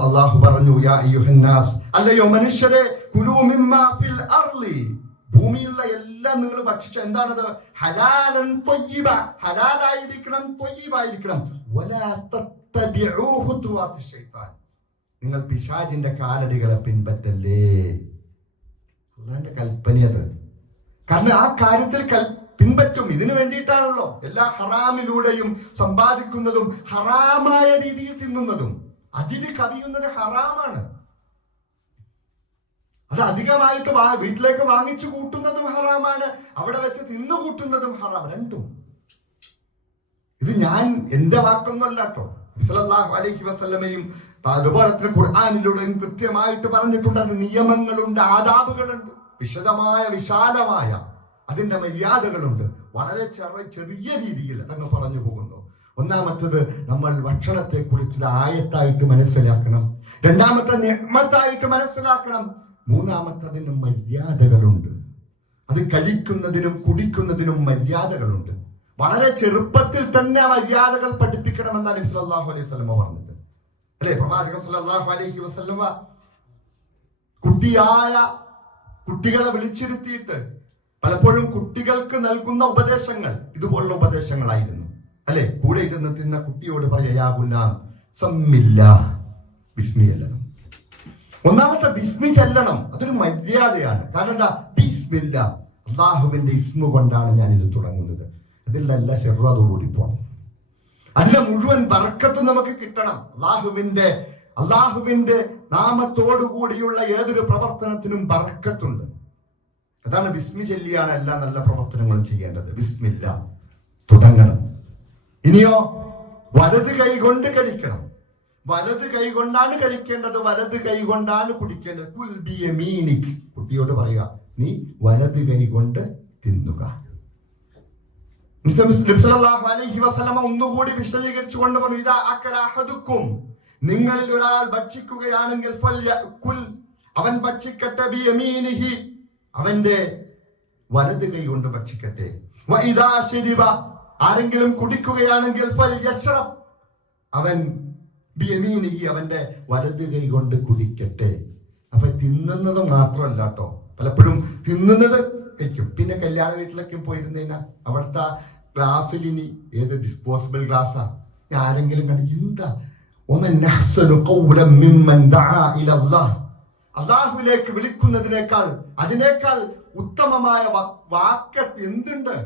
അള്ളാഹു പറഞ്ഞു, യാ അയ്യുഹന്നാസ്, അല്ലയോ മനുഷ്യരെ, കുലൂ മിമ്മാ ഫിൽ അർളി, ഭൂമിയിലുള്ള എല്ലാം നിങ്ങൾ ഭക്ഷിച്ച എന്താണത്? ഹലാലൻ ത്വയ്യിബ, ഹലാലായിരിക്കണം, ത്വയ്യിബായിരിക്കണം. വലാ തത്തബിഉ ഖുതുവാത്തി ശൈത്താൻ, നിങ്ങൾ പിശാചിന്റെ കാലടികളെ പിൻപറ്റല്ലേ. അള്ളാന്റെ കൽപ്പനയത്. കാരണം ആ കാര്യത്തിൽ പിൻപറ്റും. ഇതിനു വേണ്ടിയിട്ടാണല്ലോ എല്ലാ ഹറാമിലൂടെയും സമ്പാദിക്കുന്നതും ഹറാമായ രീതിയിൽ തിന്നുന്നതും. അതിന് കവിയുന്നത് ഹറാമാണ്. അത് അധികമായിട്ട് വീട്ടിലേക്ക് വാങ്ങിച്ചു കൂട്ടുന്നതും ഹറാമാണ്, അവിടെ വെച്ച് തിന്നു കൂട്ടുന്നതും ഹറാം. രണ്ടും. ഇത് ഞാൻ എന്റെ വാക്കൊന്നുമല്ല കേട്ടോ. സല്ലല്ലാഹു അലൈഹി വസല്ലമയും അതുപോലെ തന്നെ ഖുർആനിലൂടെയും കൃത്യമായിട്ട് പറഞ്ഞിട്ടുണ്ട്. അത് നിയമങ്ങളുണ്ട്, ആദാബുകളുണ്ട്, വിശാലമായ അതിന്റെ മര്യാദകളുണ്ട്. വളരെ ചെറിയ രീതിയിൽ അതങ്ങ് പറഞ്ഞു പോകുന്നു. ഒന്നാമത്തത്, നമ്മൾ ഭക്ഷണത്തെ കുറിച്ച് ആയത്തായിട്ട് മനസ്സിലാക്കണം. രണ്ടാമത്തെ നിഅ്മത്തായിട്ട് മനസ്സിലാക്കണം. മൂന്നാമത്തെ, അതിന് മര്യാദകളുണ്ട്. അത് കഴിക്കുന്നതിനും കുടിക്കുന്നതിനും മര്യാദകളുണ്ട്. വളരെ ചെറുപ്പത്തിൽ തന്നെ മര്യാദകൾ പഠിപ്പിക്കണമെന്നാണ് നബി സല്ലല്ലാഹു അലൈഹി വസല്ലം പറഞ്ഞത്, അല്ലേ? പ്രവാചകൻ സല്ലല്ലാഹു അലൈഹി വസല്ലം കുട്ടികളെ വിളിച്ചിരുത്തിയിട്ട് പലപ്പോഴും കുട്ടികൾക്ക് നൽകുന്ന ഉപദേശങ്ങൾ ഇതുപോലുള്ള ഉപദേശങ്ങളായിരുന്നു, അല്ലെ? കൂടെ ഇരുന്ന് തിന്ന കുട്ടിയോട് പറയാ, യാ ഗുലാം സമ്മില്ലാഹ്, ബിസ്മി ചൊല്ലണം. ഒന്നാമത്തെ ബിസ്മി ചെല്ലണം. അതൊരു മര്യാദയാണ്. കാരണം എന്താ? ബിസ്മില്ലാഹ്, അല്ലാഹുവിന്റെ ഇസ്മു കൊണ്ടാണ് ഞാൻ ഇത് തുടങ്ങുന്നത്. അതിലല്ല ശർറ അതോടുകൂടി പോകണം. അതിലെ മുഴുവൻ ബർക്കത്തും നമുക്ക് കിട്ടണം. അള്ളാഹുവിന്റെ നാമത്തോടു കൂടിയുള്ള ഏതൊരു പ്രവർത്തനത്തിനും ബർക്കത്തുണ്ട്. അതാണ് ബിസ്മി ചൊല്ലിയാണ് എല്ലാ നല്ല പ്രവർത്തനങ്ങളും ചെയ്യേണ്ടത്. ബിസ്മില്ലാ തുടങ്ങണം. ഇനിയോ വലത് കൈ കൊണ്ട് കഴിക്കണം. വലത് കൈ കൊണ്ടാണ് കഴിക്കേണ്ടത്, വലത് കൈ കൊണ്ടാണ് കുടിക്കേണ്ടത്. കുൽ ബിയമീനിക്, കുട്ടിയോട് പറയുക, നീ വലത് കൈ കൊണ്ട് തിന്നുക. ഒന്നുകൂടി വിശദീകരിച്ചുകൊണ്ട് പറഞ്ഞു, ഇദാ അകല അഹദുക്കും, നിങ്ങളിൽ ഒരാൾ ഭക്ഷിക്കുകയാണെങ്കിൽ അവൻ ഭക്ഷിക്കട്ടെ, ബിയമീനിഹി, അവന്റെ വലത് കൈ കൊണ്ട് ഭക്ഷിക്കട്ടെ. വഇദാ ശരിബ, ആരെങ്കിലും കുടിക്കുകയാണെങ്കിൽ ഫൽയശ്റബ്, അവൻ ബിയമീനിഹി, അവന്റെ വലത് കൈ കൊണ്ട് കുടിക്കട്ടെ. അപ്പൊ തിന്നുന്നത് മാത്രമല്ല കേട്ടോ, പലപ്പോഴും തിന്നുന്നത് കഴിക്കും. പിന്നെ കല്യാണ വീട്ടിലൊക്കെ പോയിരുന്നേനാ അവിടുത്തെ ഗ്ലാസ്സിൽ ഇനി ഏത് ഡിസ്പോസിബിൾ ഗ്ലാസ്സാ, ആരെങ്കിലും കണ്ടു എന്താ അള്ളാഹുവിലേക്ക് വിളിക്കുന്നതിനേക്കാൾ അതിനേക്കാൾ ഉത്തമമായ വാക്ക് എന്തുണ്ട്?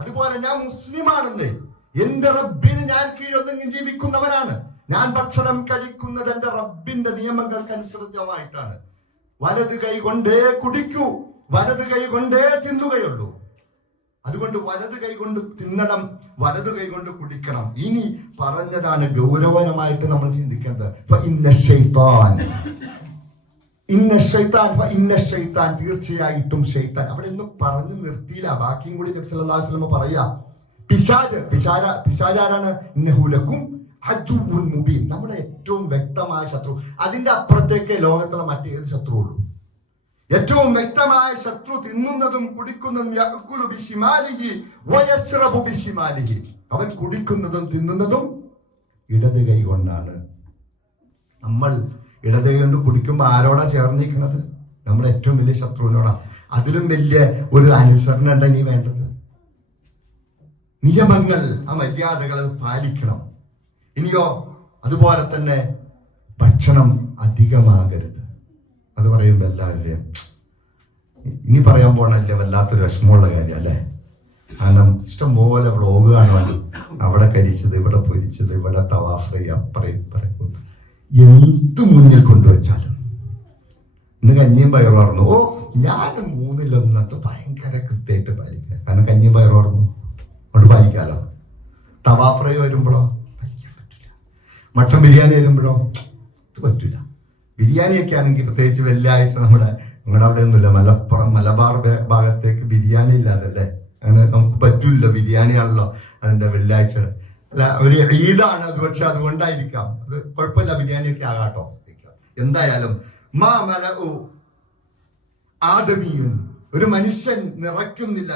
അതുപോലെ ഞാൻ മുസ്ലിമാണെന്ന്, എന്റെ റബ്ബിന് ഞാൻ കീഴൊന്നെങ്കിൽ ജീവിക്കുന്നവനാണ്. ഞാൻ ഭക്ഷണം കഴിക്കുന്നത് എന്റെ റബ്ബിന്റെ നിയമങ്ങൾക്ക് അനുസൃതമായിട്ടാണ്. വലത് കൈ കൊണ്ടേ കുടിക്കൂ, വലത് കൈ കൊണ്ടേ തിന്നുകയുള്ളൂ. അതുകൊണ്ട് വലത് കൈ കൊണ്ട് തിന്നണം, വലത് കൈ കൊണ്ട് കുടിക്കണം. ഇനി പറഞ്ഞതാണ് ഗൗരവമായിട്ട് നമ്മൾ ചിന്തിക്കേണ്ടത്. തീർച്ചയായിട്ടും ഷൈത്താൻ. അവിടെ ഒന്നും പറഞ്ഞു നിർത്തിയില്ല, ബാക്കിയും കൂടി നബി സല്ലല്ലാഹു അലൈഹി വസല്ലം പറയാ. പിശാചാരാണ് ഇന്നഹുലക്കും അദുവ്വുൻ മുബീൻ, നമ്മുടെ ഏറ്റവും വ്യക്തമായ ശത്രു. അതിന്റെ അപ്പുറത്തേക്ക് ലോകത്തുള്ള മറ്റേത് ശത്രു ഉള്ളൂ. ഏറ്റവും വ്യക്തമായ ശത്രു തിന്നുന്നതും കുടിക്കുന്നതും യഅ്കുലു ബിശിമാലിഹി വയശ്റബു ബിശിമാലിഹി, അവൻ കുടിക്കുന്നതും തിന്നുന്നതും ഇടത് കൈ കൊണ്ടാണ്. നമ്മൾ ഇടത് കൈ കൊണ്ട് കുടിക്കുമ്പോൾ ആരോടാ ചേർന്നിരിക്കുന്നത്? നമ്മുടെ ഏറ്റവും വലിയ ശത്രുവിനോടാ. അതിലും വലിയ ഒരു അനുസരണം എന്താ നീ വേണ്ടത്? നിയമങ്ങൾ, ആ മര്യാദകൾ പാലിക്കണം. ഇനിയോ അതുപോലെ തന്നെ ഭക്ഷണം അധികമാകരുത്. അത് പറയുമ്പോൾ എല്ലാവരുടെയും ഇനി പറയാൻ പോണല്ലേ വല്ലാത്തൊരു വിഷമമുള്ള കാര്യം അല്ലേ. കാരണം ഇഷ്ടംപോലെ വ്ളോഗ് കാണുവാനും അവിടെ കരിച്ചത്, ഇവിടെ പൊരിച്ചത്, ഇവിടെ തവാഫ്, അപ്പറയും പറയും, എന്ത് മുന്നിൽ കൊണ്ടുവച്ചാലും. ഇന്ന് കഞ്ഞിയും പയറും പറഞ്ഞു. ഞാൻ 3-1 ഭയങ്കര കൃത്യമായിട്ട് പാലിക്കണം. കാരണം കഞ്ഞിയും പയറും പറഞ്ഞു കൊണ്ട് പാലിക്കാലോ. തവാഫ് ഫ്രൈ വരുമ്പോഴോ പാലിക്കാൻ പറ്റില്ല. മട്ടൻ ബിരിയാണി വരുമ്പോഴോ ഇത് പറ്റില്ല. ബിരിയാണിയൊക്കെ ആണെങ്കിൽ പ്രത്യേകിച്ച് വെള്ളിയാഴ്ച നമ്മുടെ അവിടെ ഒന്നുമില്ല, മലബാർ ഭാഗത്തേക്ക് ബിരിയാണി ഇല്ലാതല്ലേ, അങ്ങനെ നമുക്ക് പറ്റൂല്ലോ. ബിരിയാണിയാണല്ലോ അതിന്റെ വെള്ളിയാഴ്ച. അല്ല, ഒരു ഈദാണ് അത്, പക്ഷെ അതുകൊണ്ടായിരിക്കാം. അത് കുഴപ്പമില്ല, ബിരിയാണിയൊക്കെ ആകാട്ടോ. എന്തായാലും ആദമിയും, ഒരു മനുഷ്യൻ നിറയ്ക്കുന്നില്ല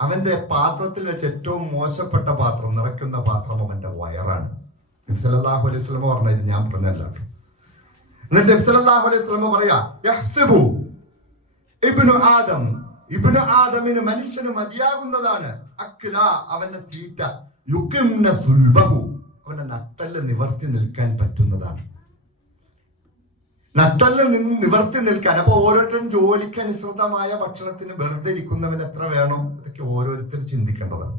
അവന്റെ പാത്രത്തിൽ വെച്ച് ഏറ്റവും മോശപ്പെട്ട പാത്രം, നിറയ്ക്കുന്ന പാത്രം അവന്റെ വയറാണ്. നബി സല്ലല്ലാഹു അലൈഹി വസല്ലം പറഞ്ഞത് ഞാൻ പറഞ്ഞല്ല. എന്നിട്ട് നബി സല്ലല്ലാഹു അലൈഹി വസല്ലം പറയാ, യഹ്സിബു ഇബ്നു ആദമിന്, മനുഷ്യന് മതിയാകുന്നതാണ് അക്ല, അവന്റെ തീറ്റ, യുകിംന സുൽബഹു, അവന്റെ നട്ടെല്ല് നിവർത്തി നിൽക്കാൻ പറ്റുന്നതാണ്. നട്ടെല്ല് നിവർത്തി നിൽക്കാൻ. അപ്പൊ ഓരോരുത്തരും ജോലിക്ക് അനുസൃതമായ ഭക്ഷണത്തിന് വെറുതെ ഇരിക്കുന്നവൻ എത്ര വേണം, ഇതൊക്കെ ഓരോരുത്തരും ചിന്തിക്കേണ്ടതാണ്.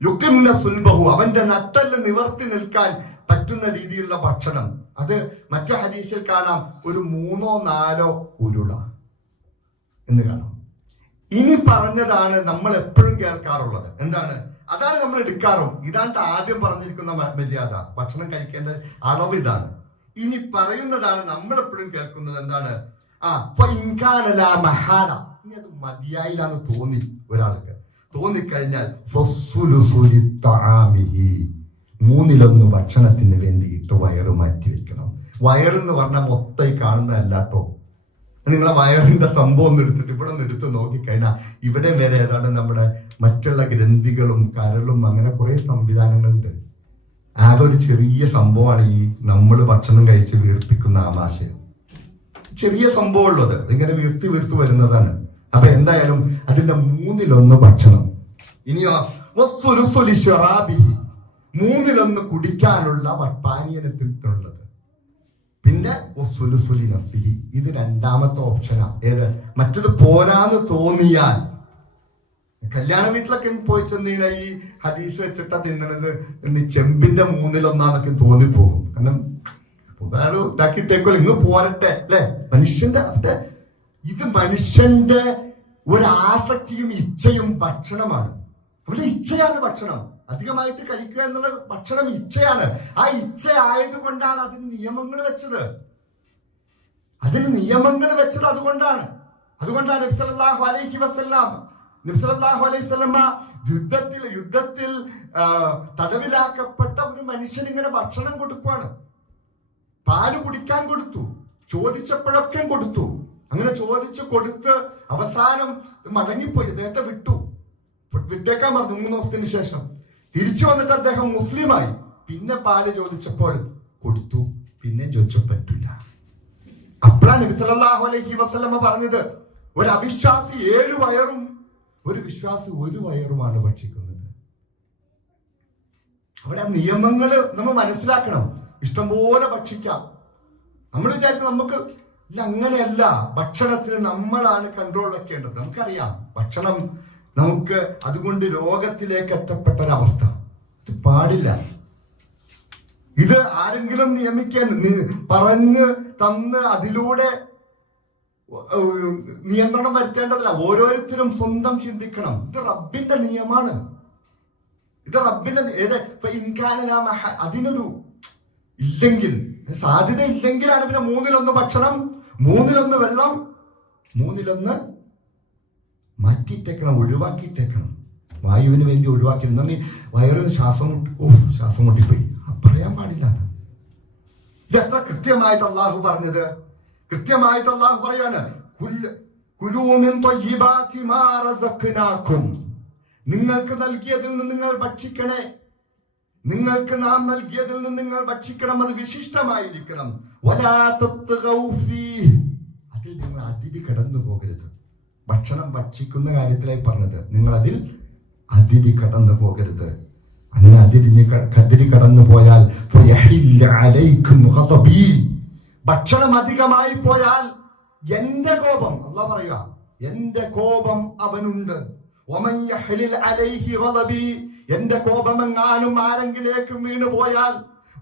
യുകിംന സുൽബഹു, അവന്റെ നട്ടെല്ല് നിവർത്തി നിൽക്കാൻ പറ്റുന്ന രീതിയിലുള്ള ഭക്ഷണം. അത് മറ്റു ഹദീസിൽ കാണാം, ഒരു 3-4 ഉരുള എന്ന് കാണാം. ഇനി പറഞ്ഞതാണ് നമ്മൾ എപ്പോഴും കേൾക്കാറുള്ളത്. എന്താണ്? അതാണ് നമ്മൾ എടുക്കാറും. ഇതാണ് ആദ്യം പറഞ്ഞിരിക്കുന്ന മര്യാദ, ഭക്ഷണം കഴിക്കേണ്ട അളവ് ഇതാണ്. ഇനി പറയുന്നതാണ് നമ്മൾ എപ്പോഴും കേൾക്കുന്നത്. എന്താണ്? ഇനി അത് മതിയായില്ലാന്ന് തോന്നി, ഒരാൾക്ക് തോന്നിക്കഴിഞ്ഞാൽ 1/3 ഭക്ഷണത്തിന് വേണ്ടിയിട്ട് വയറ് മാറ്റി വെക്കണം. വയറെന്ന് പറഞ്ഞാൽ മൊത്തം കാണുന്നതല്ല കേട്ടോ. നിങ്ങളെ വയറിന്റെ സംഭവം ഒന്ന് എടുത്തിട്ട് ഇവിടെ ഒന്ന് എടുത്ത് നോക്കിക്കഴിഞ്ഞാൽ ഇവിടെ വരെ ഏതാണ് നമ്മുടെ മറ്റുള്ള ഗ്രന്ഥികളും കരളും അങ്ങനെ കുറെ സംവിധാനങ്ങളുണ്ട്. ആകെ ഒരു ചെറിയ സംഭവമാണ് ഈ നമ്മൾ ഭക്ഷണം കഴിച്ച് വീർപ്പിക്കുന്ന ആമാശയം. ചെറിയ സംഭവം ഉള്ളത് ഇങ്ങനെ വീർത്ത് വരുന്നതാണ്. അപ്പൊ എന്തായാലും അതിന്റെ 1/3 ഭക്ഷണം. ഇനിയോ 1/3 കുടിക്കാനുള്ള പാനീയത്തിനുള്ളത്. പിന്നെ ഇത് 2ാമത്തെ ഓപ്ഷനാ. ഏത്? മറ്റത് പോരാന്ന് തോന്നിയാൽ, കല്യാണ വീട്ടിലൊക്കെ പോയി ചെന്നീന ഈ ഹദീസ് വെച്ചിട്ടാ തിന്നണത്, ചെമ്പിന്റെ 1/3 തോന്നിപ്പോകും. കാരണം ഒരാൾ ഇതാക്കിയിട്ടേക്കോ ഇങ്ങ് പോരട്ടെ അല്ലെ. ഇത് മനുഷ്യന്റെ ഒരു ആസക്തിയും ഇച്ഛയും ഭക്ഷണമാണ്. അവരുടെ ഇച്ഛയാണ് ഭക്ഷണം. അധികമായിട്ട് കഴിക്കുക എന്നുള്ള ഭക്ഷണം ഇച്ഛയാണ്. ആ ഇച്ഛ ആയതുകൊണ്ടാണ് അതിന് നിയമങ്ങൾ വെച്ചത്. അതുകൊണ്ടാണ് നബി സല്ലല്ലാഹു അലൈഹി വസല്ലം യുദ്ധത്തിൽ തടവിലാക്കപ്പെട്ട ഒരു മനുഷ്യൻ ഇങ്ങനെ ഭക്ഷണം കൊടുക്കുവാണ്. പാല് കുടിക്കാൻ കൊടുത്തു, ചോദിച്ചപ്പോഴൊക്കെ കൊടുത്തു. അങ്ങനെ ചോദിച്ചു കൊടുത്ത് അവസാനം മടങ്ങിപ്പോയി, അദ്ദേഹത്തെ വിട്ടേക്കാൻ പറഞ്ഞു 3 ദിവസത്തിന് ശേഷം. തിരിച്ചു വന്നിട്ട് അദ്ദേഹം മുസ്ലിമായി. പിന്നെ പാല് ചോദിച്ചപ്പോൾ കൊടുത്തു. പിന്നെ ചോദിച്ചു പറ്റില്ല. അപ്പോഴാണ് നബി സല്ലല്ലാഹു അലൈഹി വസല്ലമ പറഞ്ഞത്, ഒരു അവിശ്വാസി 7 വയറും ഒരു വിശ്വാസി 1 വയറുമാണ് ഭക്ഷിക്കുന്നത്. അവിടെ നിയമങ്ങൾ നമ്മൾ മനസ്സിലാക്കണം. ഇഷ്ടംപോലെ ഭക്ഷിക്കാം. നമ്മൾ വിചാരിക്കും നമുക്ക് ഇല്ല, അങ്ങനെയല്ല. ഭക്ഷണത്തിന് നമ്മളാണ് കൺട്രോൾ വെക്കേണ്ടത്. നമുക്കറിയാം ഭക്ഷണം നമുക്ക് അതുകൊണ്ട് രോഗത്തിലേക്ക് എത്തപ്പെട്ട ഒരവസ്ഥ ഇത് പാടില്ല. ഇത് ആരെങ്കിലും നിയമിക്കാൻ പറഞ്ഞ് തന്ന് അതിലൂടെ നിയന്ത്രണം വരുത്തേണ്ടതില്ല. ഓരോരുത്തരും സ്വന്തം ചിന്തിക്കണം. ഇത് റബ്ബിന്റെ നിയമമാണ്. ഇത് റബ്ബിന്റെ അതിനൊരു ഇല്ലെങ്കിൽ, സാധ്യത ഇല്ലെങ്കിലാണ് പിന്നെ 3-1 ഭക്ഷണം, 3-1 വെള്ളം, 3-1 മാറ്റിയിട്ടേക്കണം, ഒഴിവാക്കിയിട്ടേക്കണം. വായുവിന് വേണ്ടി ഒഴിവാക്കിയിരുന്നു. വയറിന് ശ്വാസം മുട്ടിപ്പോയി, പറയാൻ പാടില്ല. ഇത് എത്ര കൃത്യമായിട്ട് അള്ളാഹു പറഞ്ഞത്. കൃത്യമായിട്ട് അള്ളാഹു പറയാണ്, നിങ്ങൾക്ക് നൽകിയതിൽ നിന്ന് നിങ്ങൾ ഭക്ഷിക്കണേ. നിങ്ങൾക്ക് നാം നൽകിയതിൽ നിന്ന് നിങ്ങൾ ഭക്ഷിക്കണം. അത് വിശിഷ്ടമായിരിക്കണം. അതിൽ നിങ്ങൾ അതിര് കടന്നു പോകരുത്. ഭക്ഷണം ഭക്ഷിക്കുന്ന കാര്യത്തിലായി പറഞ്ഞത്, നിങ്ങൾ അതിൽ അതിര് കടന്നു പോകരുത്. അങ്ങനെ അതിരി കടന്നു പോയാൽ ഭക്ഷണം അധികമായി പോയാൽ എന്റെ കോപം, അല്ലാഹു പറയുക, എന്റെ കോപം അവനുണ്ട്. എന്റെ കോപമെങ്ങാനും ആരെങ്കിലേക്കും വീണു പോയാൽ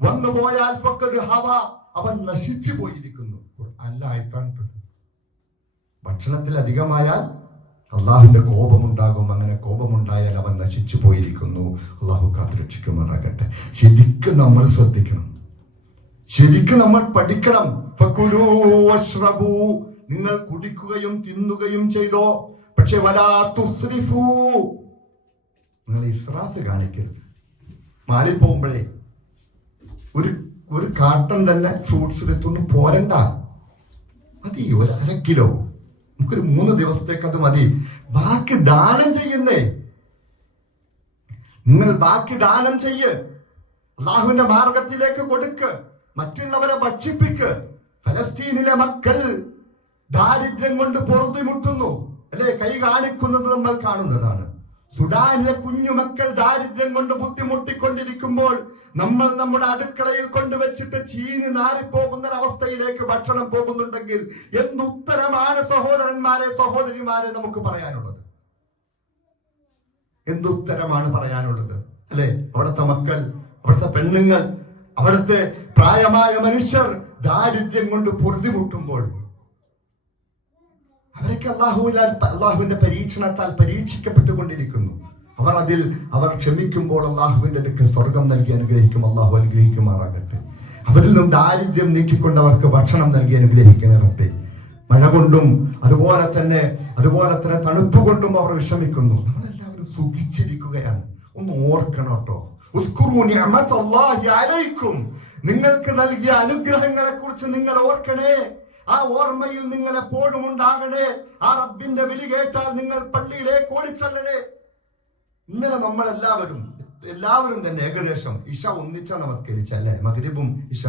വന്നു പോയാൽ അവൻ നശിച്ചു പോയിരിക്കുന്നു. അല്ല ആയിട്ടാണ്. ഭക്ഷണത്തിൽ അധികമായാൽ അള്ളാഹുവിന്റെ കോപമുണ്ടാകും. അങ്ങനെ കോപമുണ്ടായാൽ അവൻ നശിച്ചു പോയിരിക്കുന്നു. അള്ളാഹു കാത്തുരക്ഷിക്കുമാറാകട്ടെ. ശരിക്കും നമ്മൾ ശ്രദ്ധിക്കണം. ശരിക്കും നമ്മൾ പഠിക്കണം. ഫകുലൂ വശ്റബൂ, നിങ്ങൾ കുടിക്കുകയും തിന്നുകയും ചെയ്തോ, പക്ഷെ വലാ തുസ്രിഫൂ, നിങ്ങൾ ഇസ്രാഫ് കാണിക്കരുത്. മാളിൽ പോകുമ്പോഴേ ഒരു കാട്ടൺ തന്നെ ഫ്രൂട്ട്സ് എടുത്തൊന്നും പോരണ്ട. മതി, 1/2 കിലോ. നമുക്കൊരു 3 ദിവസത്തേക്ക് അത് മതി. ബാക്കി ദാനം ചെയ്യുന്നേ. നിങ്ങൾ ബാക്കി ദാനം ചെയ്യ്. അള്ളാഹുവിന്റെ മാർഗത്തിലേക്ക് കൊടുക്ക്. മറ്റുള്ളവരെ ഭക്ഷിപ്പിക്ക്. ഫലസ്തീനിലെ മക്കൾ ദാരിദ്ര്യം കൊണ്ട് പൊറുതിമുട്ടുന്നു, അല്ലെ? കൈ കാണിക്കുന്നത് നമ്മൾ കാണുന്നതാണ്. സുഡാനിലെ കുഞ്ഞുമക്കൾ ദാരിദ്ര്യം കൊണ്ട് ബുദ്ധിമുട്ടിക്കൊണ്ടിരിക്കുമ്പോൾ നമ്മൾ നമ്മുടെ അടുക്കളയിൽ കൊണ്ടുവച്ചിട്ട് ചീനി നാറിപ്പോകുന്ന ഒരവസ്ഥയിലേക്ക് ഭക്ഷണം പോകുന്നുണ്ടെങ്കിൽ എന്തുത്തരമാണ് സഹോദരന്മാരെ, സഹോദരിമാരെ നമുക്ക് പറയാനുള്ളത്? എന്തുത്തരമാണ് പറയാനുള്ളത്, അല്ലെ? അവിടുത്തെ മക്കൾ, അവിടുത്തെ പെണ്ണുങ്ങൾ, അവിടുത്തെ പ്രായമായ മനുഷ്യർ ദാരിദ്ര്യം കൊണ്ട് പൊറുതിമുട്ടുമ്പോൾ അവരൊക്കെ അള്ളാഹുവിന്റെ പരീക്ഷണത്താൽ പരീക്ഷിക്കപ്പെട്ടുകൊണ്ടിരിക്കുന്നു. അവർ ക്ഷമിക്കുമ്പോൾ അള്ളാഹുവിന്റെ അടുക്കൽ സ്വർഗം നൽകി അനുഗ്രഹിക്കും. അള്ളാഹു അനുഗ്രഹിക്കുമാറാകട്ടെ. അവരിൽ നിന്നും ദാരിദ്ര്യം നീക്കിക്കൊണ്ട് അവർക്ക് ഭക്ഷണം നൽകി അനുഗ്രഹിക്കുന്ന റബ്ബേ. മഴ കൊണ്ടും അതുപോലെ തന്നെ തണുപ്പ് കൊണ്ടും അവർ വിഷമിക്കുന്നു. നമ്മളെല്ലാവരും സുഖിച്ചിരിക്കുകയാണ്. ഒന്ന് ഓർക്കണം കേട്ടോ. നിങ്ങൾക്ക് നൽകിയ അനുഗ്രഹങ്ങളെ കുറിച്ച് നിങ്ങൾ ഓർക്കണേ. ആ ഓർമ്മയിൽ നിങ്ങൾ എപ്പോഴും ഉണ്ടാകണേ. ആ റബ്ബിന്റെ വിളി കേട്ടാൽ നിങ്ങൾ പള്ളിയിലേക്ക് ഓടിച്ചല്ലണേ. ഇന്നലെ നമ്മൾ എല്ലാവരും തന്നെ ഏകദേശം ഇശ ഒന്നിച്ച നമസ്കരിച്ചല്ലേ, മഗ്രിബും ഇശ.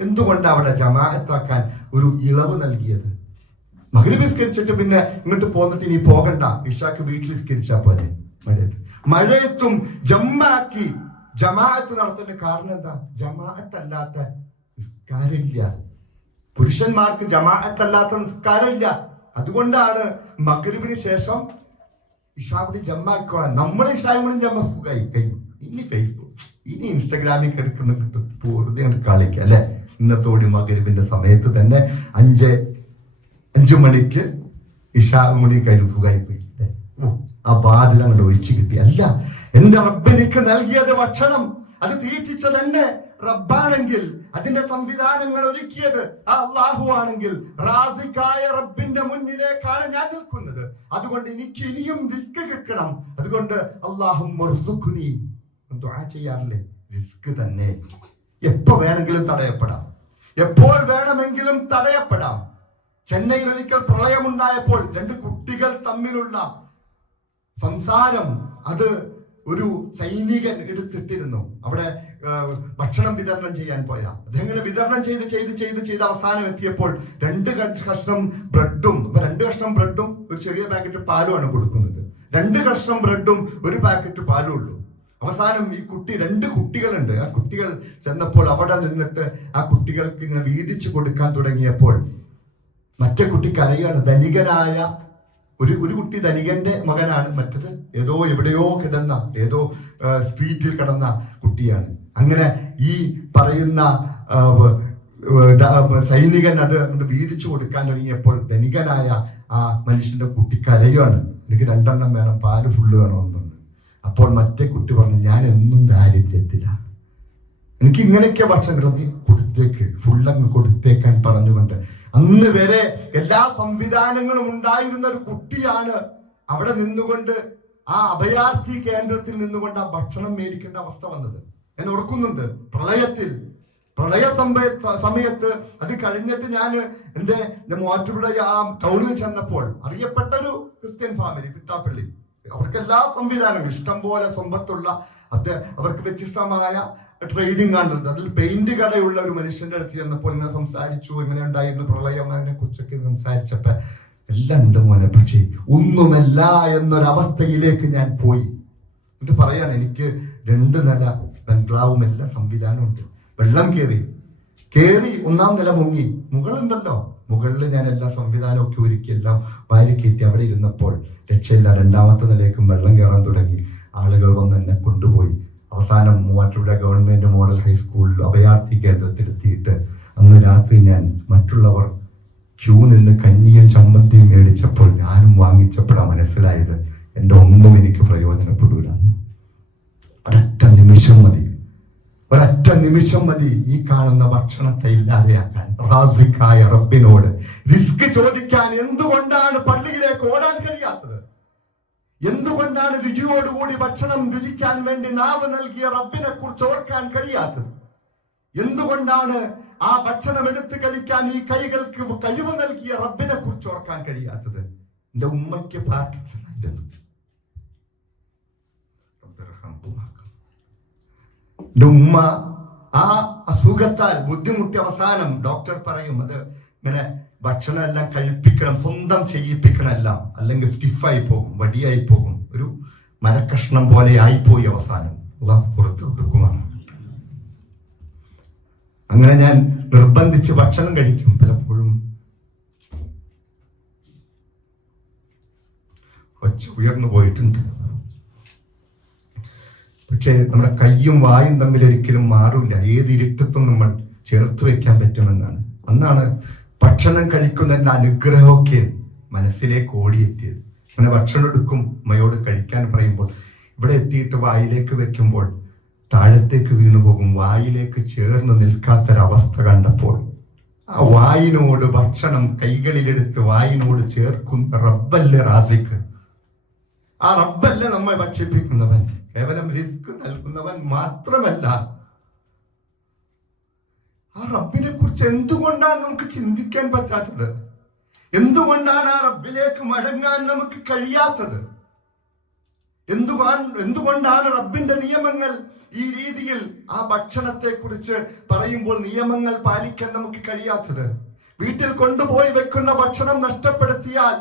എന്തുകൊണ്ട് അവിടെ ജമാഅത്താക്കാൻ ഒരു ഇളവ് നൽകിയത്? മഗ്രിബ് നിസ്കരിച്ചിട്ട് പിന്നെ ഇങ്ങോട്ട് പോന്നിട്ട് ഇനി പോകണ്ട, ഇശാക്ക് വീട്ടിൽ നിസ്കരിച്ചാ പോലെ. മഴയത്തും ജമ്മാക്കി ജമാഅത്ത് നടത്തേണ്ട കാരണം എന്താ? ജമാഅത്തല്ലാത്ത നിസ്കാരമില്ല. പുരുഷന്മാർക്ക് ജമാഅത്തല്ലാത്ത നിസ്കാരമില്ല. അതുകൊണ്ടാണ് മഗ്രിബിന് ശേഷം ഇശാബിന് ജമ്മാക്കണം. നമ്മൾ ഇശായും ജമ്മ സുഖമായി കഴിഞ്ഞു. ഇനി ഫേസ്ബുക്ക്, ഇനി ഇൻസ്റ്റഗ്രാമിൽ കിടക്കുന്ന കിട്ടും വെറുതെ കളിക്കുക, അല്ലെ? ഇന്നത്തോടി മഗ്രിബിന്റെ സമയത്ത് തന്നെ 5 മണിക്ക് ഇശാമണി കഴിഞ്ഞു സുഖമായി പോയി. ആ ബാധ്യത അങ്ങോട്ട് ഒഴിച്ചു കിട്ടി. അല്ല, എന്റെ റബ്ബ് എനിക്ക് നൽകിയത് ഭക്ഷണം, അത് തീറ്റിച്ചത് എന്നെ റബ്ബാണെങ്കിൽ, അതിന്റെ സംവിധാനങ്ങൾ ഒരുക്കിയത് ആ അള്ളാഹു ആണെങ്കിൽ, റാസിക്കായ റബ്ബിന്റെ മുന്നിലേക്കാണ് ഞാൻ നിൽക്കുന്നത്. അതുകൊണ്ട് എനിക്ക് ഇനിയും റിസ്ക് കിട്ടണം. അതുകൊണ്ട് അല്ലാഹുമ്മർസുഖ്നി ദുആ ചെയ്യാറില്ലേ? റിസ്ക് തന്നെ. എപ്പോ വേണമെങ്കിലും തടയപ്പെടാം, എപ്പോൾ വേണമെങ്കിലും തടയപ്പെടാം. ചെന്നൈയിൽ ഒരിക്കൽ പ്രളയമുണ്ടായപ്പോൾ 2 കുട്ടികൾ തമ്മിലുള്ള സംസാരം, അത് ഒരു സൈനികൻ എടുത്തിട്ടിരുന്നു. അവിടെ ഭക്ഷണം വിതരണം ചെയ്യാൻ പോയ അദ്ദേഹം വിതരണം ചെയ്ത് അവസാനം എത്തിയപ്പോൾ 2 കഷ്ണം ബ്രെഡും ഒരു ചെറിയ പാക്കറ്റ് പാലുമാണ് കൊടുക്കുന്നത്. 2 കഷ്ണം ബ്രെഡും 1 പാക്കറ്റ് പാലും ഉള്ളൂ. അവസാനം ഈ 2 കുട്ടികളുണ്ട്. ആ കുട്ടികൾ ചെന്നപ്പോൾ അവിടെ നിന്നിട്ട് ആ കുട്ടികൾക്ക് ഇങ്ങനെ വീതിച്ചു കൊടുക്കാൻ തുടങ്ങിയപ്പോൾ മറ്റേ കുട്ടി കരയാണ്. ധനികനായ ഒരു കുട്ടി ധനികന്റെ മകനാണ്, മറ്റത് എവിടെയോ കിടന്ന സ്ട്രീറ്റിൽ കിടന്ന കുട്ടിയാണ്. അങ്ങനെ ഈ പറയുന്ന സൈനികൻ അത് വീതിച്ചു കൊടുക്കാൻ തുടങ്ങിയപ്പോൾ ധനികനായ ആ മനുഷ്യന്റെ കുട്ടി കരയാണ്. എനിക്ക് 2 എണ്ണം വേണം, പാല് ഫുള്ള് വേണമെന്നുണ്ട്. അപ്പോൾ മറ്റേ കുട്ടി പറഞ്ഞു, ഞാൻ എന്നും ദാരിദ്ര്യത്തില, എനിക്ക് ഇങ്ങനെയൊക്കെ ഭക്ഷണം കൊടുത്തേക്ക്, ഫുള്ളങ്ങ് കൊടുത്തേക്കാൻ പറഞ്ഞുകൊണ്ട് അന്ന് വരെ എല്ലാ സംവിധാനങ്ങളും ഉണ്ടായിരുന്ന ഒരു കുട്ടിയാണ് അവിടെ നിന്നുകൊണ്ട് ആ അഭയാർത്ഥി കേന്ദ്രത്തിൽ നിന്നുകൊണ്ട് ആ ഭക്ഷണം മേടിക്കേണ്ട അവസ്ഥ വന്നത്. ഞാൻ ഓർക്കുന്നുണ്ട്, പ്രളയ സമയത്ത് അത് കഴിഞ്ഞിട്ട് ഞാൻ എൻ്റെ മൂവാറ്റുപുഴ ആ ടൗണിൽ ചെന്നപ്പോൾ അറിയപ്പെട്ടൊരു ക്രിസ്ത്യൻ ഫാമിലി, പിട്ടാപ്പള്ളി, അവർക്ക് എല്ലാ സംവിധാനങ്ങളും ഇഷ്ടം പോലെ സമ്പത്തുള്ള, അവർക്ക് വ്യത്യസ്തമായ ട്രേഡിംഗ് ആണുള്ളത്. അതിൽ പെയിന്റ് കടയുള്ള ഒരു മനുഷ്യന്റെ അടുത്ത് ചെന്നപ്പോൾ ഇങ്ങനെ സംസാരിച്ചു, എങ്ങനെ ഉണ്ടായിരുന്നു പ്രളയം, അതിനെ കുറിച്ചൊക്കെ സംസാരിച്ചപ്പോ എല്ലാം ഉണ്ട് മോനെ, പക്ഷേ ഒന്നുമല്ല എന്നൊരവസ്ഥയിലേക്ക് ഞാൻ പോയി. എന്നിട്ട് പറയാണ്, എനിക്ക് 2 നില ബംഗ്ലാവും എല്ലാ സംവിധാനവും ഉണ്ട്. വെള്ളം കയറി 1-ാം നില മുങ്ങി, മുകളുണ്ടല്ലോ, മുകളിൽ ഞാൻ എല്ലാ സംവിധാനവും ഒക്കെ ഒരുക്കി എല്ലാം വാരി കയറ്റി അവിടെ ഇരുന്നപ്പോൾ രക്ഷയില്ല. 2-ാമത്തെ നിലയ്ക്കും വെള്ളം കയറാൻ തുടങ്ങി. ആളുകൾ വന്ന് എന്നെ കൊണ്ടുപോയി. അവസാനം മൂവാറ്റുപുഴ ഗവൺമെന്റ് മോഡൽ ഹൈസ്കൂളിൽ അഭയാർത്ഥി കേന്ദ്രത്തിലെത്തിയിട്ട് അന്ന് രാത്രി ഞാൻ മറ്റുള്ളവർ ക്യൂ നിന്ന് കഞ്ഞിയും ചമ്മന്തിയും മേടിച്ചപ്പോൾ ഞാനും വാങ്ങിച്ചപ്പോഴാണ് മനസ്സിലായത് എൻ്റെ ഒന്നും എനിക്ക് പ്രയോജനപ്പെടൂല. ഒരൊറ്റ നിമിഷം മതി ഈ കാണുന്ന ഭക്ഷണത്തെ ഇല്ലാതെയാക്കാൻ. റാസിഖായ റബ്ബിനോട് റിസ്ക് ചോദിക്കാൻ എന്തുകൊണ്ടാണ് പള്ളിയിലേക്ക് ഓടാൻ കഴിയാത്തത്? എന്തുകൊണ്ടാണ് രുചിയോടുകൂടി ഭക്ഷണം രുചിക്കാൻ വേണ്ടി നാവ് നൽകിയ റബ്ബിനെ കുറിച്ച് ഓർക്കാൻ കഴിയാത്തത്? എന്തുകൊണ്ടാണ് ആ ഭക്ഷണം എടുത്തു കഴിക്കാൻ ഈ കൈകൾക്ക് കഴിവ് നൽകിയ റബ്ബിനെ കുറിച്ച് ഓർക്കാൻ കഴിയാത്തത്? എന്റെ ഉമ്മയ്ക്ക് പാർക്കിൻസൺ ആയിരുന്നു. എന്റെ ഉമ്മ ആ അസുഖത്താൽ ബുദ്ധിമുട്ടി അവസാനം ഡോക്ടർ പറയും, അത് ഇങ്ങനെ ഭക്ഷണം എല്ലാം കഴിപ്പിക്കണം, സ്വന്തം ചെയ്യിപ്പിക്കണമെല്ലാം, അല്ലെങ്കിൽ സ്റ്റിഫായി പോകും, വടിയായി പോകും, ഒരു മരക്കഷ്ണം പോലെ ആയിപ്പോയി. അവസാനം അല്ലാഹു പുറത്തു കൊടുക്കുമാണ്. അങ്ങനെ ഞാൻ നിർബന്ധിച്ച് ഭക്ഷണം കഴിക്കും. പലപ്പോഴും ഒച്ച ഉയർന്നു പോയിട്ടുണ്ട്. പക്ഷെ നമ്മുടെ കയ്യും വായും തമ്മിൽ ഒരിക്കലും മാറില്ല. ഏത് ഇരുട്ടത്തും നമ്മൾ ചേർത്ത് വെക്കാൻ പറ്റുമെന്നാണ്. അന്നാണ് ഭക്ഷണം കഴിക്കുന്നതിന്റെ അനുഗ്രഹമൊക്കെ മനസ്സിലേക്ക് ഓടിയെത്തിയത്. അങ്ങനെ ഭക്ഷണം എടുക്കും, അമ്മയോട് കഴിക്കാൻ പറയുമ്പോൾ ഇവിടെ എത്തിയിട്ട് വായിലേക്ക് വെക്കുമ്പോൾ താഴത്തേക്ക് വീണുപോകും. വായിലേക്ക് ചേർന്ന് നിൽക്കാത്തൊരവസ്ഥ കണ്ടപ്പോൾ ആ വായിനോട് ഭക്ഷണം കൈകളിലെടുത്ത് വായിനോട് ചേർക്കുന്ന റബ്ബല്ലേ റാസിഖ്. ആ റബ്ബല്ലേ നമ്മെ ഭക്ഷിപ്പിക്കുന്നവൻ, കേവലം റിസ്ക് നൽകുന്നവൻ മാത്രമല്ല. ആ റബ്ബിനെ കുറിച്ച് എന്തുകൊണ്ടാണ് നമുക്ക് ചിന്തിക്കാൻ പറ്റാത്തത്? എന്തുകൊണ്ടാണ് ആ റബ്ബിലേക്ക് മടങ്ങാൻ നമുക്ക് കഴിയാത്തത്? എന്തുകൊണ്ടാണ് റബ്ബിന്റെ നിയമങ്ങൾ ഈ രീതിയിൽ ആ ഭക്ഷണത്തെ കുറിച്ച് പറയുമ്പോൾ നിയമങ്ങൾ പാലിക്കാൻ നമുക്ക് കഴിയാത്തത്? വീട്ടിൽ കൊണ്ടുപോയി വെക്കുന്ന ഭക്ഷണം നഷ്ടപ്പെടുത്തിയാൽ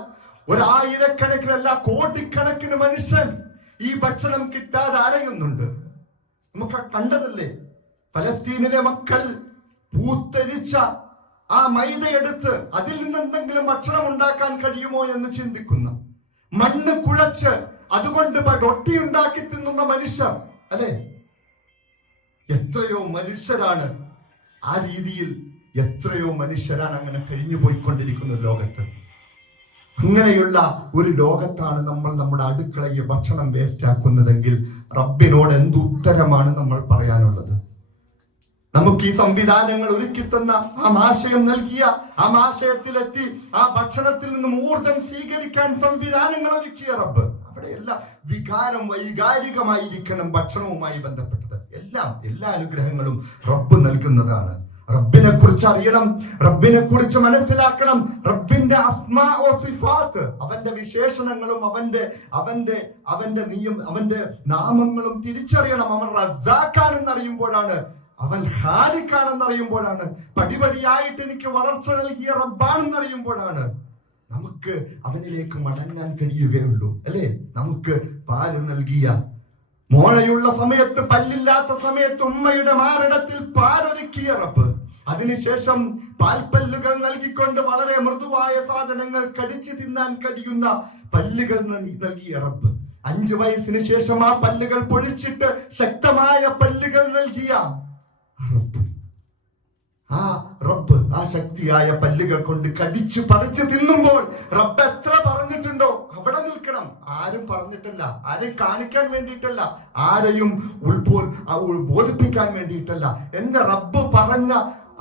1000കണക്കിനല്ല കോടിക്കണക്കിന് മനുഷ്യൻ ഈ ഭക്ഷണം കിട്ടാതെ അലയുന്നുണ്ട്. നമുക്ക് കണ്ടതല്ലേ, ഫലസ്തീനിലെ മക്കൾ പൂത്തരിച്ച ആ മൈദയെടുത്ത് അതിൽ നിന്ന് എന്തെങ്കിലും ഭക്ഷണം ഉണ്ടാക്കാൻ കഴിയുമോ എന്ന് ചിന്തിക്കുന്ന, മണ്ണ് കുഴച്ച് അതുകൊണ്ട് റൊട്ടി ഉണ്ടാക്കി തിന്നുന്ന മനുഷ്യർ അല്ലെ, എത്രയോ മനുഷ്യരാണ് ആ രീതിയിൽ, എത്രയോ മനുഷ്യരാണ് അങ്ങനെ കഴിഞ്ഞു പോയിക്കൊണ്ടിരിക്കുന്ന ലോകത്ത്. അങ്ങനെയുള്ള ഒരു ലോകത്താണ് നമ്മൾ നമ്മുടെ അടുക്കളയിൽ ഭക്ഷണം വേസ്റ്റ് ആക്കുന്നതെങ്കിൽ റബ്ബിനോട് എന്ത് ഉത്തരമാണ് നമ്മൾ പറയാനുള്ളത്? നമുക്ക് ഈ സംവിധാനങ്ങൾ ഒരുക്കി തന്ന, ആ ആശയം നൽകിയ, ആ ആശയത്തിലെത്തി ആ ഭക്ഷണത്തിൽ നിന്നും ഊർജം സ്വീകരിക്കാൻ സംവിധാനങ്ങൾ ഒരുക്കിയ റബ്ബ്, അവിടെയെല്ലാം വൈകാരികമായിരിക്കണം ഭക്ഷണവുമായി ബന്ധപ്പെട്ടത്. എല്ലാ അനുഗ്രഹങ്ങളും റബ്ബ് നൽകുന്നതാണ്. റബ്ബിനെ കുറിച്ച് അറിയണം, റബ്ബിനെ കുറിച്ച് മനസ്സിലാക്കണം. റബ്ബിന്റെ അസ്മാ വ സിഫാത്ത്, അവന്റെ വിശേഷണങ്ങളും അവന്റെ നാമങ്ങളും തിരിച്ചറിയണം. അവൻ റസ്സാഖാണെന്ന് അറിയുമ്പോഴാണ്, അവൻ ഖാലിഖാണെന്ന് അറിയുമ്പോഴാണ്, പടിപടിയായിട്ട് എനിക്ക് വളർച്ച നൽകിയ റബ്ബാണെന്ന് അറിയുമ്പോഴാണ് നമുക്ക് അവനിലേക്ക് മടങ്ങാൻ കഴിയുകയുള്ളൂ. അല്ലേ? നമുക്ക് പാല് നൽകിയ, മോഴയുള്ള സമയത്ത്, പല്ലില്ലാത്ത സമയത്ത് ഉമ്മയുടെ മാറിടത്തിൽ പാലൊരുക്കിയ റബ്ബ്, അതിനുശേഷം പാൽപ്പല്ലുകൾ നൽകിക്കൊണ്ട് വളരെ മൃദുവായ സാധനങ്ങൾ കടിച്ചു തിന്നാൻ കഴിയുന്ന പല്ലുകൾ നൽകിയ റബ്ബ്, 5 വയസ്സിന് ശേഷം ആ പല്ലുകൾ പൊഴിച്ചിട്ട് ശക്തമായ പല്ലുകൾ നൽകിയ റബ്ബ്, ആ റബ്ബ് ആ ശക്തിയായ പല്ലുകൾ കൊണ്ട് കടിച്ചു പറിച്ചു തിന്നുമ്പോൾ റബ്ബ് എത്ര പറഞ്ഞിട്ടുണ്ടോ അവിടെ നിൽക്കണം. ആരും പറഞ്ഞിട്ടല്ല, ആരെയും കാണിക്കാൻ വേണ്ടിയിട്ടല്ല, ആരെയും ബോധിപ്പിക്കാൻ വേണ്ടിയിട്ടല്ല. എന്റെ റബ്ബ് പറഞ്ഞ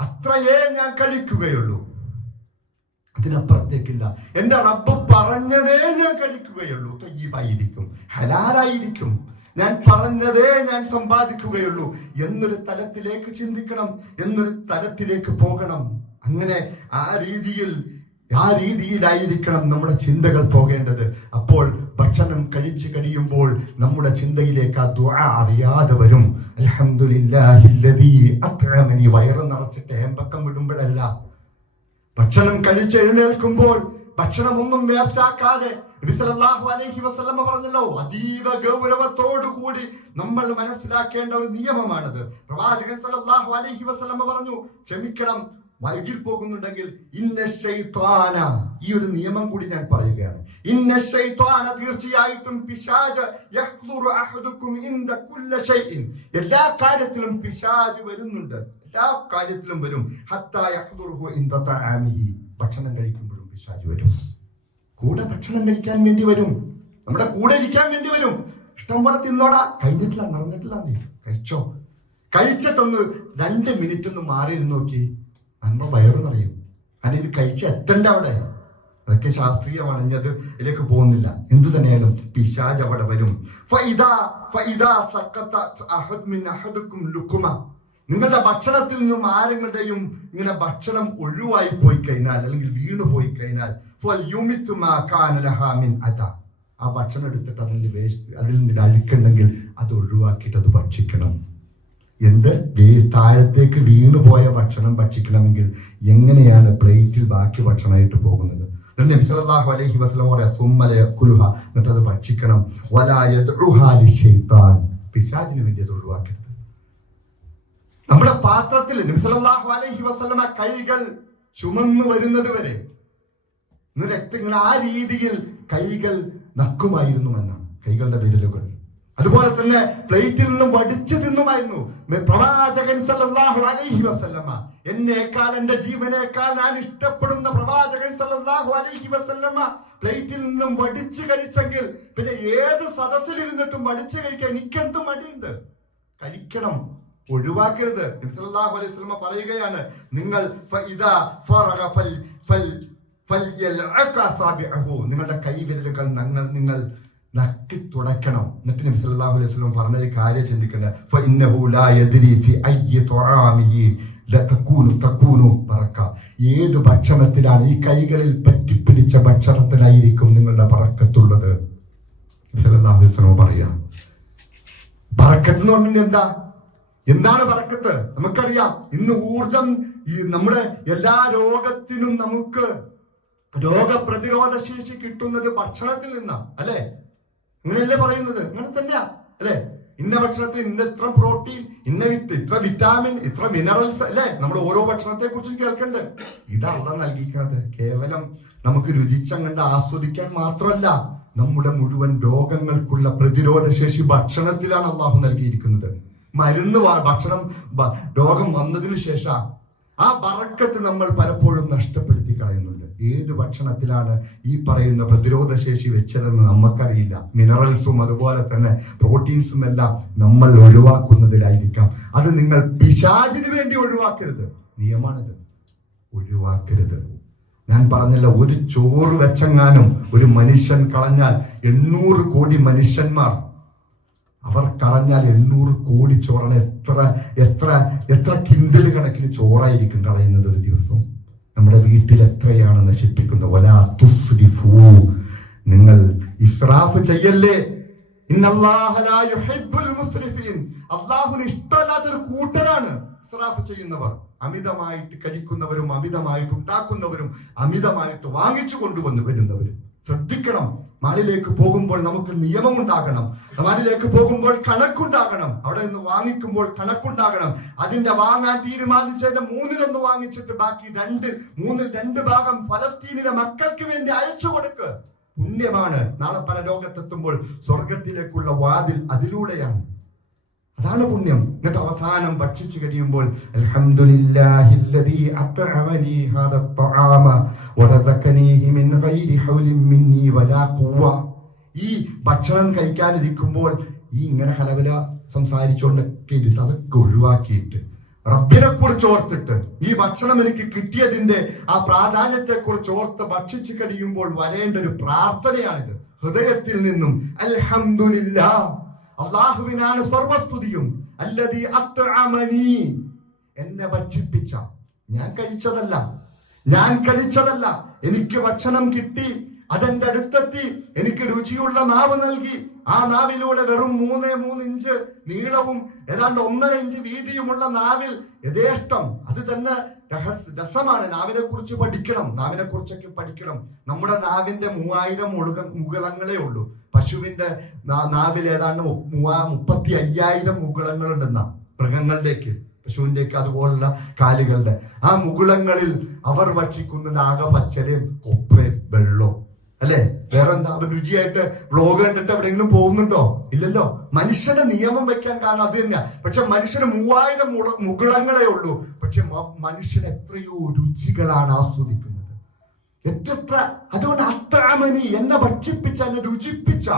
അത്രയേ ഞാൻ കഴിക്കുകയുള്ളൂ, അതിനപ്പുറത്തേക്കില്ല. എന്റെ റബ്ബ് പറഞ്ഞതേ ഞാൻ കഴിക്കുകയുള്ളൂ. തയ്യിബായിരിക്കും, ഹലാലായിരിക്കും, ഞാൻ പറഞ്ഞതേ ഞാൻ സമ്പാദിക്കുകയുള്ളൂ എന്നൊരു തലത്തിലേക്ക് ചിന്തിക്കണം, എന്നൊരു തലത്തിലേക്ക് പോകണം. അങ്ങനെ ആ രീതിയിലായിരിക്കണം നമ്മുടെ ചിന്തകൾ പോകേണ്ടത്. അപ്പോൾ ഭക്ഷണം കഴിച്ചു കഴിയുമ്പോൾ നമ്മുടെ ചിന്തയിലേക്ക് ആ ദുആ അറിയാതെ വരും. അൽഹംദുലില്ലാഹില്ലദീ അത്അമനി, വയറ് നിറച്ചിട്ട് ഏമ്പക്കം വിടുമ്പോഴല്ല, ഭക്ഷണം കഴിച്ചെഴുന്നേൽക്കുമ്പോൾ ഭക്ഷണമൊന്നും വേസ്റ്റ് ആക്കാതെ. നബി സല്ലല്ലാഹു അലൈഹി വസല്ലം പറഞ്ഞല്ലോ, അതീവ ഗൗരവത്തോടു കൂടി നമ്മൾ മനസ്സിലാക്കേണ്ട ഒരു നിയമമാണത്. പ്രവാചകൻ സല്ലല്ലാഹു അലൈഹി വസല്ലം പറഞ്ഞു, ക്ഷമിക്കണം, വൈകിൽ പോകുന്നുണ്ടെങ്കിൽ ഇന്ന ശൈത്വാന, ഈ ഒരു നിയമം കൂടി ഞാൻ പറയുകയാണ്. ഇന്ന ശൈത്വാന, തീർച്ചയായിട്ടും പിശാച് യഹ്ദുറു അഹദുക്കും ഇൻദ കുല്ല ശൈഇൻ, എല്ലാ കാര്യത്തിലും പിശാച് വരുന്നുണ്ട്, എല്ലാ കാര്യത്തിലും വരും. ഹത്താ യഹ്ദുറുഹു ഇൻദ തആമിഹി, ഭക്ഷണം കഴിക്കുമ്പോഴും പിശാച് വരും, കൂടെ ഭക്ഷണം കഴിക്കാൻ വേണ്ടി വരും, നമ്മുടെ കൂടെ ഇരിക്കാൻ വേണ്ടി വരും. ഇഷ്ടം പോലെ തിന്നോടാ, കഴിഞ്ഞിട്ടില്ല, നടന്നിട്ടില്ല, നീ കഴിച്ചോ. കഴിച്ചിട്ടൊന്ന് 2 മിനിറ്റ് ഒന്ന് മാറിയിരുന്ന് നോക്കി, നമ്മൾ വയറ് നിറയും. കാരണം ഇത് കഴിച്ച് എത്തണ്ട അവിടെ. അതൊക്കെ ശാസ്ത്രീയമാണ്, ഇനി അതിലേക്ക് പോകുന്നില്ല. എന്തു തന്നെയാലും പിശാച് അവിടെ വരും. നിങ്ങളുടെ ഭക്ഷണത്തിൽ നിന്നും ആരെങ്ങളുടെയും ഇങ്ങനെ ഭക്ഷണം ഒഴിവായി പോയി കഴിഞ്ഞാൽ, അല്ലെങ്കിൽ വീണു പോയി കഴിഞ്ഞാൽ, ആ ഭക്ഷണം എടുത്തിട്ട് അതിൽ നിന്ന് അഴുക്കുണ്ടെങ്കിൽ അത് ഒഴിവാക്കിയിട്ട് അത് ഭക്ഷിക്കണം. താഴത്തേക്ക് വീണുപോയ ഭക്ഷണം ഭക്ഷിക്കണമെങ്കിൽ എങ്ങനെയാണ് പ്ലേറ്റിൽ ബാക്കി ഭക്ഷണമായിട്ട് പോകുന്നത്? നബി സല്ലല്ലാഹു അലൈഹി വസല്ലം പറയാ, സുമ്മല യഅകുലുഹ, എന്നിട്ട് അത് ഭക്ഷിക്കണം. വലാ യദ്ഉഹാ ലിശൈത്താൻ, പിശാചിന് വേണ്ടി അത് ഒഴിവാക്കരുത്. നമ്മുടെ പാത്രത്തിൽ നബി സല്ലല്ലാഹു അലൈഹി വസല്ലം കൈകൾ ചുമന്നു വരുന്നത് വരെ ഇങ്ങനെ ആ രീതിയിൽ കൈകൾ നക്കുമായിരുന്നു എന്നാണ്, കൈകളുടെ വിരലുകൾ. അതുപോലെ തന്നെ പ്ലേറ്റിൽ നിന്നും വടിച്ചു തിന്നുമായിരുന്നു. പ്രവാചകൻ സല്ലല്ലാഹു അലൈഹി വസല്ലമ, എന്നേക്കാൾ, എന്റെ ജീവനേക്കാൾ ഞാൻ ഇഷ്ടപ്പെടുന്ന പ്രവാചകൻ സല്ലല്ലാഹു അലൈഹി വസല്ലമ പ്ലേറ്റിൽ നിന്നും വടിച്ചു കഴിച്ചെങ്കിൽ പിന്നെ ഏത് സദസ്സിലിരുന്നിട്ടും വടിച്ചു കഴിക്കാൻ എനിക്കെന്ത് മടിയുണ്ട്? കഴിക്കണം, ഒഴിവാക്കരുത്. നബി സല്ലല്ലാഹു അലൈഹി വസല്ലമ പറയുകയാണ്, നിങ്ങൾ നിങ്ങളുടെ കൈവിരലുകൾ നിങ്ങൾ നക്കി തുടയ്ക്കണം. എന്നിട്ട് നബി സല്ലല്ലാഹു അലൈഹി വസല്ലം പറഞ്ഞൊരു കാര്യം ചിന്തിക്കേണ്ടത്, ഏത് ഭക്ഷണത്തിലാണ്, ഈ കൈകളിൽ പറ്റിപ്പിടിച്ച ഭക്ഷണത്തിലായിരിക്കും നിങ്ങളുടെ ബറക്കത്തുള്ളത്. നബി സല്ലല്ലാഹു അലൈഹി വസല്ലം പറയാ, ബറക്കത്ത് എന്ന് പറഞ്ഞാൽ എന്താണ് ബറക്കത്ത്? നമുക്കറിയാം, ഇന്ന് ഊർജം, നമ്മുടെ എല്ലാ രോഗത്തിനും നമുക്ക് രോഗപ്രതിരോധ ശേഷി കിട്ടുന്നത് ഭക്ഷണത്തിൽ നിന്നാണ്, അല്ലെ? അങ്ങനെയല്ലേ പറയുന്നത്? അങ്ങനെ തന്നെയാ, അല്ലെ? ഇന്ന ഭക്ഷണത്തിൽ ഇന്ന ഇത്ര പ്രോട്ടീൻ, ഇത്ര വിറ്റാമിൻ, ഇത്ര മിനറൽസ്, അല്ലെ? നമ്മൾ ഓരോ ഭക്ഷണത്തെ കുറിച്ചും കേൾക്കണ്ട്. ഇതല്ല നൽകിയിരിക്കുന്നത് കേവലം നമുക്ക് രുചിച്ചങ്ങണ്ട് ആസ്വദിക്കാൻ മാത്രമല്ല, നമ്മുടെ മുഴുവൻ രോഗങ്ങൾക്കുള്ള പ്രതിരോധ ശേഷി ഭക്ഷണത്തിലാണ് അള്ളാഹു നൽകിയിരിക്കുന്നത്. മരുന്ന് ഭക്ഷണം രോഗം വന്നതിന് ശേഷം ആ ബറക്കത്ത് നമ്മൾ പലപ്പോഴും നഷ്ടപ്പെടുത്തി കളയുന്നുണ്ട്. ഏത് ഭക്ഷണത്തിലാണ് ഈ പറയുന്ന പ്രതിരോധ ശേഷി വെച്ചതെന്ന് നമുക്കറിയില്ല. മിനറൽസും അതുപോലെ തന്നെ പ്രോട്ടീൻസും എല്ലാം നമ്മൾ ഒഴിവാക്കുന്നതിലായിരിക്കാം. അത് നിങ്ങൾ പിശാചിന് വേണ്ടി ഒഴിവാക്കരുത്, നിയമാണിത്, ഒഴിവാക്കരുത്. ഞാൻ പറഞ്ഞല്ല, ഒരു ചോറ് വെച്ചെങ്ങാനും ഒരു മനുഷ്യൻ കളഞ്ഞാൽ 800 കോടി മനുഷ്യന്മാർ അവർ അവർ കളഞ്ഞാൽ 800 കോടി ചോറാണ്. എത്ര എത്ര എത്ര കിൻഡൽ കണക്കിന് ചോറായിരിക്കും കളയുന്നത് ഒരു ദിവസം. നമ്മുടെ വീട്ടിൽ എത്രയാണ് നശിപ്പിക്കുന്നത്. വലാ തുസ്രിഫൂ, നിങ്ങൾ ഇസ്രാഫ് ചെയ്യല്ലേ. ഇന്നല്ലാഹ ലാ യുഹിബ്ബുൽ മുസ്രിഫീൻ, അല്ലാഹുവിന് ഇഷ്ടമല്ലാത്തൊരു കൂട്ടരാണ് ഇസ്രാഫ് ചെയ്യുന്നവർ. അമിതമായിട്ട് കഴിക്കുന്നവരും അമിതമായിട്ട് ഉണ്ടാക്കുന്നവരും അമിതമായിട്ട് വാങ്ങിച്ചു കൊണ്ടുവന്ന് വരുന്നവരും. ശ്രദ്ധിക്കണം. മാലിലേക്ക് പോകുമ്പോൾ നമുക്ക് നിയമം ഉണ്ടാകണം. മാലിലേക്ക് പോകുമ്പോൾ കണക്കുണ്ടാകണം. അവിടെ നിന്ന് വാങ്ങിക്കുമ്പോൾ കണക്കുണ്ടാകണം. അതിന്റെ വാങ്ങാൻ തീരുമാനിച്ചതിന്റെ 1/3 വാങ്ങിച്ചിട്ട് ബാക്കി 2/3 ഭാഗം ഫലസ്തീനിലെ മക്കൾക്ക് വേണ്ടി അയച്ചു കൊടുക്ക്. പുണ്യമാണ്. നാളെ പരലോകത്തെത്തുമ്പോൾ സ്വർഗത്തിലേക്കുള്ള വാതിൽ അതിലൂടെയാണ്. അതാണ് പുണ്യം. എന്നിട്ട് അവസാനം ഭക്ഷിച്ചു കഴിയുമ്പോൾ അൽഹംദുലില്ലാഹില്ലദീ അത്അമനി ഹാദ അത്അമ വറസഖനീഹി മിൻ ഗൈരി ഹൗലിൻ മിന്നി വലാ ഖുവ്വ. ഈ ഭക്ഷണം കഴിക്കാനിരിക്കുമ്പോൾ ഈ ഇങ്ങനെ ഹലവല സംസാരിച്ചുകൊണ്ടൊക്കെ ഇരുന്ന് അതൊക്കെ ഒഴിവാക്കിയിട്ട് റബ്ബിനെ കുറിച്ച് ഓർത്തിട്ട് ഈ ഭക്ഷണം എനിക്ക് കിട്ടിയതിന്റെ ആ പ്രാധാന്യത്തെ കുറിച്ച് ഓർത്ത് ഭക്ഷിച്ചു കഴിയുമ്പോൾ വരേണ്ട ഒരു പ്രാർത്ഥനയാണിത്. ഹൃദയത്തിൽ നിന്നും അൽഹംദുലില്ലാ, അല്ലാഹുവിനാണ് സർവസ്തുതിയും. അല്ലദീ അത്അമനി, എന്നെ ഭക്ഷിപ്പിച്ച. ഞാൻ കഴിച്ചതല്ല. എനിക്ക് ഭക്ഷണം കിട്ടി, അതെന്റെ അടുത്തെത്തി, എനിക്ക് രുചിയുള്ള നാവ് നൽകി. ആ നാവിലൂടെ വെറും 3 ഇഞ്ച് നീളവും ഏതാണ്ട് 1.5 ഇഞ്ച് വീതിയുമുള്ള നാവിൽ യഥേഷ്ടം. അത് തന്നെ രസമാണ്. നാവിനെ കുറിച്ച് പഠിക്കണം. നമ്മുടെ നാവിന്റെ 3000 മുകുളങ്ങളേ ഉള്ളൂ. പശുവിന്റെ നാവിൽ ഏതാണ്ട് 35,000 മുകുളങ്ങളുണ്ടെന്ന മൃഗങ്ങളുടെക്ക്, പശുവിന്റെയൊക്കെ അതുപോലുള്ള കാലുകളുടെ ആ മുകുളങ്ങളിൽ അവർ ഭക്ഷിക്കുന്നത് ആകെ പച്ചരയും കൊപ്രയും വെള്ളവും അല്ലെ. വേറെന്താ? അവർ രുചിയായിട്ട് വ്ലോഗ് കണ്ടിട്ട് എവിടെയെങ്കിലും പോകുന്നുണ്ടോ? ഇല്ലല്ലോ. മനുഷ്യന്റെ നിയമം വെക്കാൻ കാരണം അത് തന്നെയാ. പക്ഷെ മനുഷ്യന് 3000 മുകുളങ്ങളേ ഉള്ളൂ. പക്ഷെ മനുഷ്യൻ എത്രയോ രുചികളാണ് ആസ്വദിക്കുന്നത്. എത്ര അതുകൊണ്ട് അത്അമനി, എന്നെ ഭക്ഷിപ്പിച്ച, എന്നെ രുചിപ്പിച്ച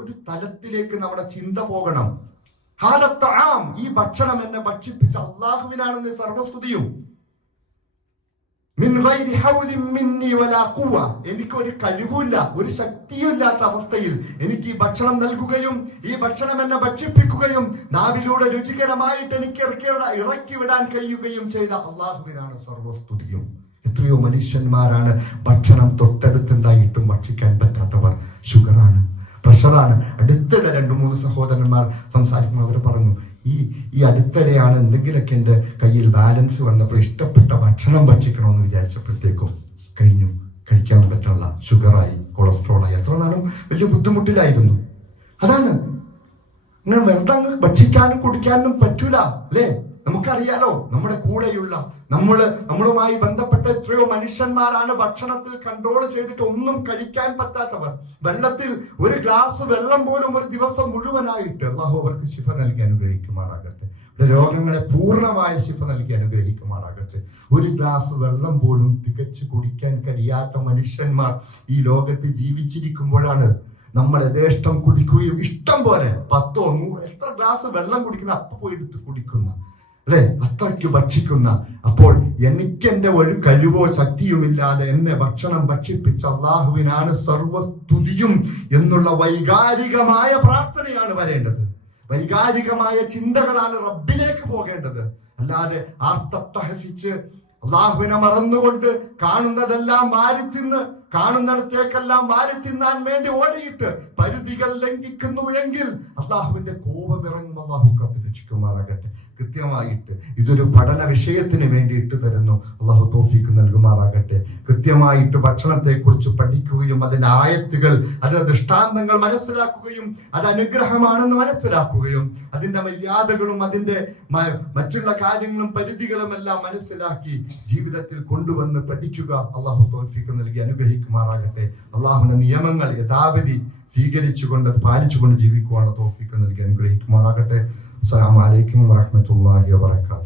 ഒരു തലത്തിലേക്ക് നമ്മുടെ ചിന്ത പോകണം. ഹാദ തആം, ഈ ഭക്ഷണം എന്നെ ഭക്ഷിപ്പിച്ച അല്ലാഹുവിനാണെന്ന് സർവസ്തുതിയും. മിൻ ഗൈരി ഹൗലിൻ മിന്നി വലാ ഖുവ്വ, എനിക്ക് ഒരു കഴിവുമില്ല, ഒരു ശക്തിയില്ലാത്ത അവസ്ഥയിൽ എനിക്ക് ഈ ഭക്ഷണം നൽകുകയും ഈ ഭക്ഷണം എന്നെ ഭക്ഷിപ്പിക്കുകയും നാവിലൂടെ രുചികരമായിട്ട് എനിക്ക് ഇറക്കി വിടാൻ കഴിയുകയും ചെയ്ത അല്ലാഹുവിനാണ് സർവസ്തുതിയും. എത്രയോ മനുഷ്യന്മാരാണ് ഭക്ഷണം തൊട്ടടുത്തുണ്ടായിട്ടും ഭക്ഷിക്കാൻ പറ്റാത്തവർ. ഷുഗറാണ്, പ്രഷറാണ്. അടുത്തിടെ 2-3 സഹോദരന്മാർ സംസാരിക്കുമ്പോൾ അവർ പറഞ്ഞു, ഈ അടുത്തിടെയാണ് എന്തെങ്കിലുമൊക്കെ എൻ്റെ കയ്യിൽ ബാലൻസ് വന്നപ്പോൾ ഇഷ്ടപ്പെട്ട ഭക്ഷണം ഭക്ഷിക്കണമെന്ന് വിചാരിച്ചപ്പോഴത്തേക്കും കഴിക്കാൻ പറ്റുള്ള ഷുഗറായി, കൊളസ്ട്രോളായി. എത്ര നാളും വലിയ ബുദ്ധിമുട്ടിലായിരുന്നു. അതാണ് ഇങ്ങനെ വെറുതെ ഭക്ഷിക്കാനും കുടിക്കാനും പറ്റൂല അല്ലേ. നമുക്കറിയാലോ, നമ്മുടെ കൂടെയുള്ള നമ്മളുമായി ബന്ധപ്പെട്ട എത്രയോ മനുഷ്യന്മാരാണ് ഭക്ഷണത്തിൽ കൺട്രോൾ ചെയ്തിട്ട് ഒന്നും കഴിക്കാൻ പറ്റാത്തവർ. വെള്ളത്തിൽ ഒരു ഗ്ലാസ് വെള്ളം പോലും ഒരു ദിവസം മുഴുവനായിട്ട് അല്ലാഹു അവർക്ക് ശിഫ നൽകി അനുഗ്രഹിക്കുമാറാകട്ടെ. രോഗങ്ങളെ പൂർണ്ണമായ ശിഫ നൽകി അനുഗ്രഹിക്കുമാറാകട്ടെ. ഒരു ഗ്ലാസ് വെള്ളം പോലും തികച്ചു കുടിക്കാൻ കഴിയാത്ത മനുഷ്യന്മാർ ഈ ലോകത്ത് ജീവിച്ചിരിക്കുമ്പോഴാണ് നമ്മൾ യഥേഷ്ടം കുടിക്കുകയും ഇഷ്ടം പോലെ 10 100 എത്ര ഗ്ലാസ് വെള്ളം കുടിക്കുന്ന അപ്പൊ പോയി എടുത്ത് കുടിക്കുന്ന അല്ലെ, അത്രയ്ക്ക് ഭക്ഷിക്കുന്ന. അപ്പോൾ എനിക്കെന്റെ ഒരു കഴിവോ ശക്തിയുമില്ലാതെ എന്നെ ഭക്ഷണം ഭക്ഷിപ്പിച്ച അല്ലാഹുവിനാണ് സർവസ്തുതിയും എന്നുള്ള വൈകാരികമായ പ്രാർത്ഥനയാണ് വരേണ്ടത്. വൈകാരികമായ ചിന്തകളാണ് റബ്ബിലേക്ക് പോകേണ്ടത്. അല്ലാതെ ആർത്തട്ടഹസിച്ച് അല്ലാഹുവിനെ മറന്നുകൊണ്ട് കാണുന്നതെല്ലാം വാരിത്തിന്ന് കാണുന്നിടത്തേക്കെല്ലാം വാരി തിന്നാൻ വേണ്ടി ഓടിയിട്ട് പരിധികൾ ലംഘിക്കുന്നു എങ്കിൽ അല്ലാഹുവിന്റെ കോപം ഇറങ്ങും. അല്ലാഹു കാത്തുരക്ഷിക്കുമാറാകട്ടെ. കൃത്യമായിട്ട് ഇതൊരു പഠന വിഷയത്തിന് വേണ്ടി ഇട്ട് തരുന്നു. അല്ലാഹു തൗഫീഖ് നൽകുമാറാകട്ടെ. കൃത്യമായിട്ട് ഭക്ഷണത്തെ കുറിച്ച് പഠിക്കുകയും അതിന്റെ ആയത്തുകൾ, അതിന്റെ ദൃഷ്ടാന്തങ്ങൾ മനസ്സിലാക്കുകയും അത് അനുഗ്രഹമാണെന്ന് മനസ്സിലാക്കുകയും അതിന്റെ മര്യാദകളും അതിന്റെ മറ്റുള്ള കാര്യങ്ങളും പരിധികളും എല്ലാം മനസ്സിലാക്കി ജീവിതത്തിൽ കൊണ്ടുവന്ന് പഠിക്കുക. അല്ലാഹു തൗഫീഖ് നൽകി അനുഗ്രഹിക്കുമാറാകട്ടെ. അല്ലാഹുവിന്റെ നിയമങ്ങൾ യഥാവിധി സ്വീകരിച്ചുകൊണ്ട് പാലിച്ചുകൊണ്ട് ജീവിക്കുവാനുള്ള തൗഫീഖ് നൽകി അനുഗ്രഹിക്കുമാറാകട്ടെ. അസ്സലാമു അലൈക്കും വറഹ്മത്തുള്ളാഹി വബറകാതുഹു.